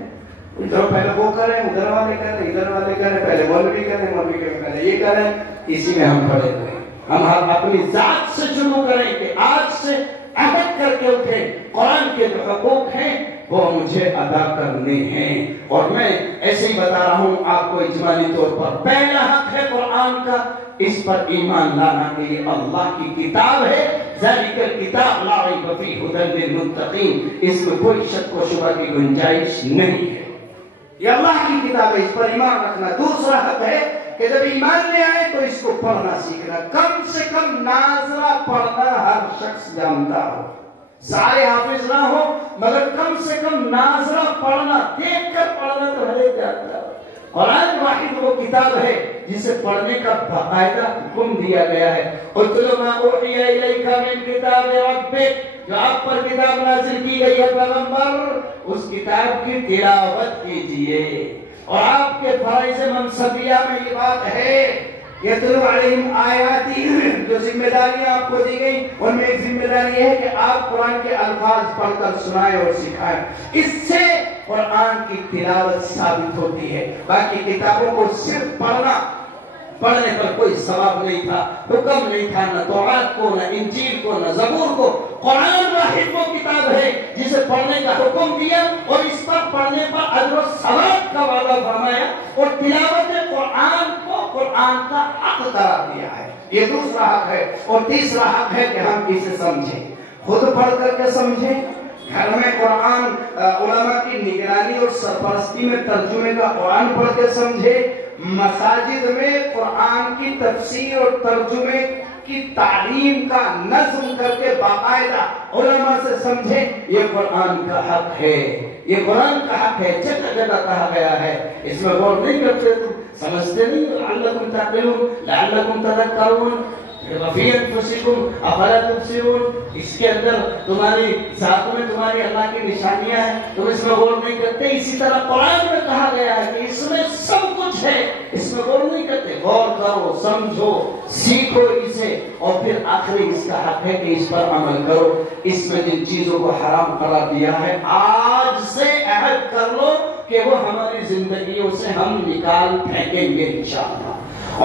ادھر پہلے وہ کریں، ادھر والے کریں، ادھر والے کریں، پہلے مولوی کریں، مولوی کریں، پہلے یہ کریں، اسی میں ہم پڑے ہوئے ہیں۔ ہم اپنی ذات سے شروع کریں کہ آج سے عہد کر کے اٹھیں، قرآن کے جو حقوق ہیں وہ مجھے ادا کرنے ہیں۔ اور میں ایسے ہی بتا رہا ہوں آپ کو اجمالی طور پر، پہلا حق ہے قرآن کا، اس پر ایمان لانا کہ یہ اللہ کی کتاب ہے، ذالک الکتاب لا ریب فیہ ھدی للمتقین، اس میں کوئی شک و شبہ کی گنجائش نہیں ہے، یہ اللہ کی کتاب ہے، اس پر ایمان رکھنا۔ دوسرا حق ہے کہ جب ایمان لے آئے تو اس کو پڑھنا سیکھنا، کم سے کم ناظرہ پڑھنا ہر شخص جانتا ہو، سارے حافظ نہ ہو مگر کم سے کم ناظرہ پڑھنا، دیکھ کر پڑھنا تو ہر ایک جانتا ہو۔ قرآن واحد وہ کتاب ہے جسے پڑھنے کا باقاعدہ حکم دیا گیا ہے۔ اتل ما اوحی الیک من کتاب ربک، جو آپ پر کتاب نازل کی گئی ہے پیغمبر، اس کتاب کی تلاوت کیجئے۔ اور آپ کے فرائض منصبیہ میں یہ بات ہے، یتلو علیہم آیاتی، جو ذمہ داریاں آپ کو دی گئی ان میں ایک ذمہ داری ہے کہ آپ قرآن کے الفاظ پڑھ کر سنائیں اور سکھائیں۔ اس سے قرآن کی تلاوت ثابت ہوتی ہے۔ باقی کتابوں کو صرف پڑھنے پر کوئی ثواب نہیں تھا، حکم نہیں تھا، نہ توراۃ کو، نہ انجیل کو، نہ زبور کو۔ قرآن واحد وہ کتاب ہے جسے پڑھنے کا حکم دیا اور اس پر پڑھنے پر اجر و ثواب کا وعدہ فرمایا، اور تلاوت قرآن کو قرآن کا حق قرار دیا ہے۔ یہ دوسرا حق ہے۔ اور تیسرا حق ہے کہ ہم اسے سمجھیں، خود پڑھ کر کے سمجھیں، گھر میں قرآن علماء کی نگرانی اور سرپرستی میں ترجمے کا قرآن پڑھ کے سمجھے، مساجد میں قرآن کی تفسیر اور ترجمے کی تعلیم کا نظم کر کے باقاعدہ علماء سے سمجھے۔ یہ قرآن کا حق ہے، یہ قرآن کا حق ہے، جگہ جگہ کہا گیا ہے۔ اس میں غور نہیں کرتے، تم سمجھتے نہیں، لعلکم تعقلون، لعلکم تذکرون، وفی انفسکم افلا تبصرون، اس کے اندر تمہاری ذات میں تمہاری اللہ کی نشانیاں ہیں، تم اس میں غور نہیں کرتے۔ اسی طرح قرآن میں کہا گیا ہے کہ اس میں سب کچھ ہے، اس میں غور نہیں کرتے۔ غور کرو، سمجھو، سیکھو اسے، اور پھر آخری اس کا حق ہے کہ اس پر عمل کرو۔ اس میں جن چیزوں کو حرام قرار دیا ہے آج سے عہد کر لو کہ وہ ہماری زندگیوں سے ہم نکال پھینکیں گے انشاءاللہ۔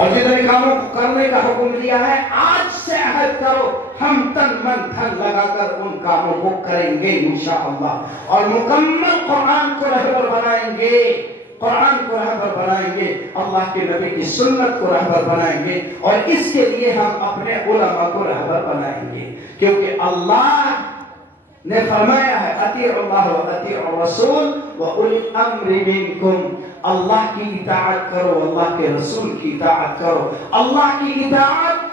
اور جتنے کاموں کو کرنے کا حکم دیا ہے آج سے عہد کرو ہم تن من دھن لگا کر ان کاموں کو کریں گے انشاءاللہ، اور مکمل قرآن کو رہبر بنائیں گے، قرآن کو رہبر بنائیں گے، اللہ کے نبی کی سنت کو رہبر بنائیں گے، اور اس کے لیے ہم اپنے علماء کو رہبر بنائیں گے، کیونکہ اللہ نے فرمایا ہے اطیعوا اللہ و اطیعوا الرسول و اولی الامر منکم، اللہ کی اطاعت کرو، اللہ کے رسول کی اطاعت کرو. اللہ کی اطاعت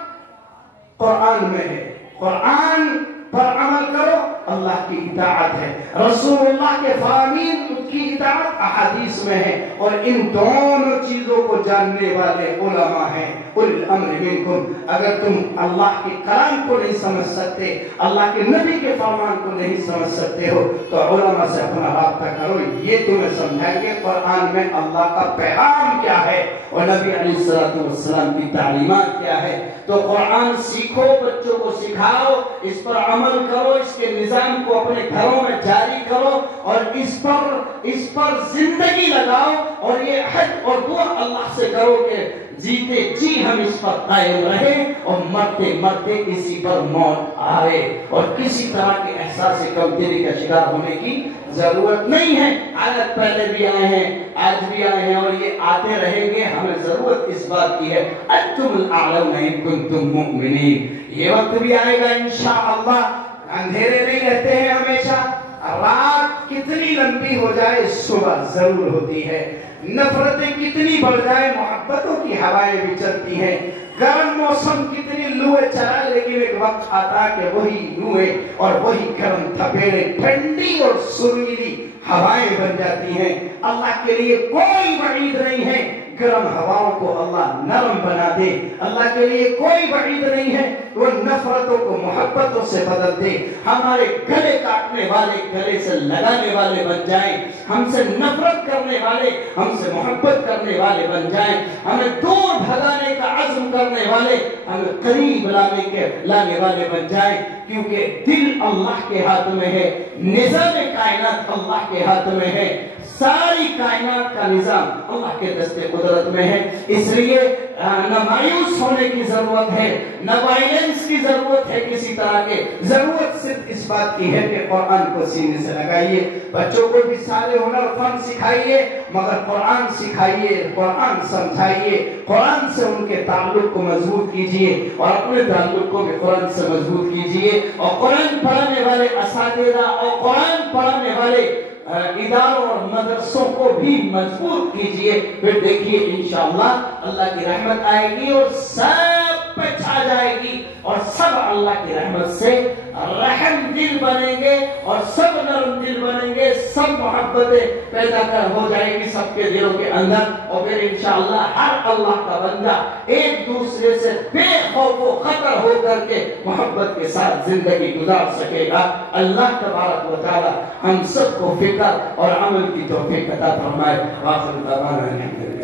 قرآن میں ہے، قرآن پر عمل کرو، اللہ کی اطاعت ہے. رسول اللہ کے فرامین کی اطاعت احادیث میں ہے. اور ان دونوں چیزوں کو جاننے والے علماء ہیں، اولي الامر منکم. اگر تم اللہ کے کلام کو نہیں سمجھ سکتے، اللہ کے نبی کے فرمان کو نہیں سمجھ سکتے ہو، تو علماء سے اپنا رابطہ کرو، یہ تمہیں سمجھائیں گے قرآن میں اللہ کا پیغام کیا ہے اور نبی علیہ السلام کی تعلیمات کیا ہے. تو قرآن سیکھو، بچوں کو سکھاؤ، اس پر عمل کرو، اس کے نظام کو اپنے گھروں میں جاری کرو اور اس پر زندگی لگاؤ. اور یہ عہد اور دعا اللہ سے کرو کہ جیتے جی ہم اس پر قائم رہیں اور مرتے مرتے کسی پر موت آئے اور کسی طرح کے احساس کمتری کا شکار ہونے کی ضرورت نہیں ہے. عادت پہلے بھی آئے ہیں، آج بھی آئے ہیں اور یہ آتے رہیں گے. ہمیں ضرورت اس بات کی ہے انتم الاعلون ان کنتم مؤمنین. یہ وقت بھی آئے گا انشاءاللہ. اندھیرے نہیں رہتے ہیں ہمیشہ. رات کتنی لمبی ہو جائے صبح ضرور ہوتی ہے. نفرتیں کتنی بڑھ جائے محبتوں کی ہوائیں بھی چلتی ہیں. گرم موسم کتنی لوئے چلائے لیکن ایک وقت آتا کہ وہی لوئے اور وہی گرم تھپیڑے ٹھنڈی اور سریلی ہوائیں بن جاتی ہیں. اللہ کے لیے کوئی وعید نہیں ہے گرم ہواؤں کو اللہ نرم بنا دے. اللہ کے لیے کوئی وعید نہیں ہے وہ نفرتوں کو محبتوں سے بدل دے. ہمارے گلے کاٹنے والے گلے سے لگانے والے بن جائیں، ہم سے نفرت کرنے والے ہم سے محبت کرنے والے بن جائیں، ہمیں دور بھگانے کا عزم کرنے والے ہمیں قریب لانے والے بن جائیں. کیونکہ دل اللہ کے ہاتھ میں ہے، نظام کائنات اللہ کے ہاتھ میں ہے، ساری کائنات کا نظام اللہ کے دستے قدرت میں ہے. اس لیے نہ مایوس ہونے کی ضرورت ہے، نہ وائلنس کی ضرورت ہے کسی طرح کے. ضرورت صرف اس بات کی ہے کہ قرآن کو سینے سے لگائیے. بچوں کو بھی سارے ہنر فن سکھائیے مگر قرآن سکھائیے، قرآن سمجھائیے، قرآن سے ان کے تعلق کو مضبوط کیجیے اور اپنے تعلق کو بھی قرآن سے مضبوط کیجیے. اور قرآن پڑھانے والے اساتذہ اور قرآن پڑھانے والے اداروں اور مدرسوں کو بھی مضبوط کیجئے. پھر دیکھیے انشاءاللہ اللہ کی رحمت آئے گی اور سب پہ چھا جائے گی اور سب اللہ کی رحمت سے رحم دل بنیں گے اور سب نرم دل بنیں گے. سب محبتیں پیدا ہو جائے گی سب کے دلوں کے اندر. اور پھر انشاءاللہ ہر اللہ کا بندہ ایک دوسرے سے بے خوف و خطر ہو کر کے محبت کے ساتھ زندگی گزار سکے گا. اللہ تبارک و تعالی ہم سب کو فکر اور عمل کی توفیق عطا فرمائے. آخر دعوانا الحمدللہ.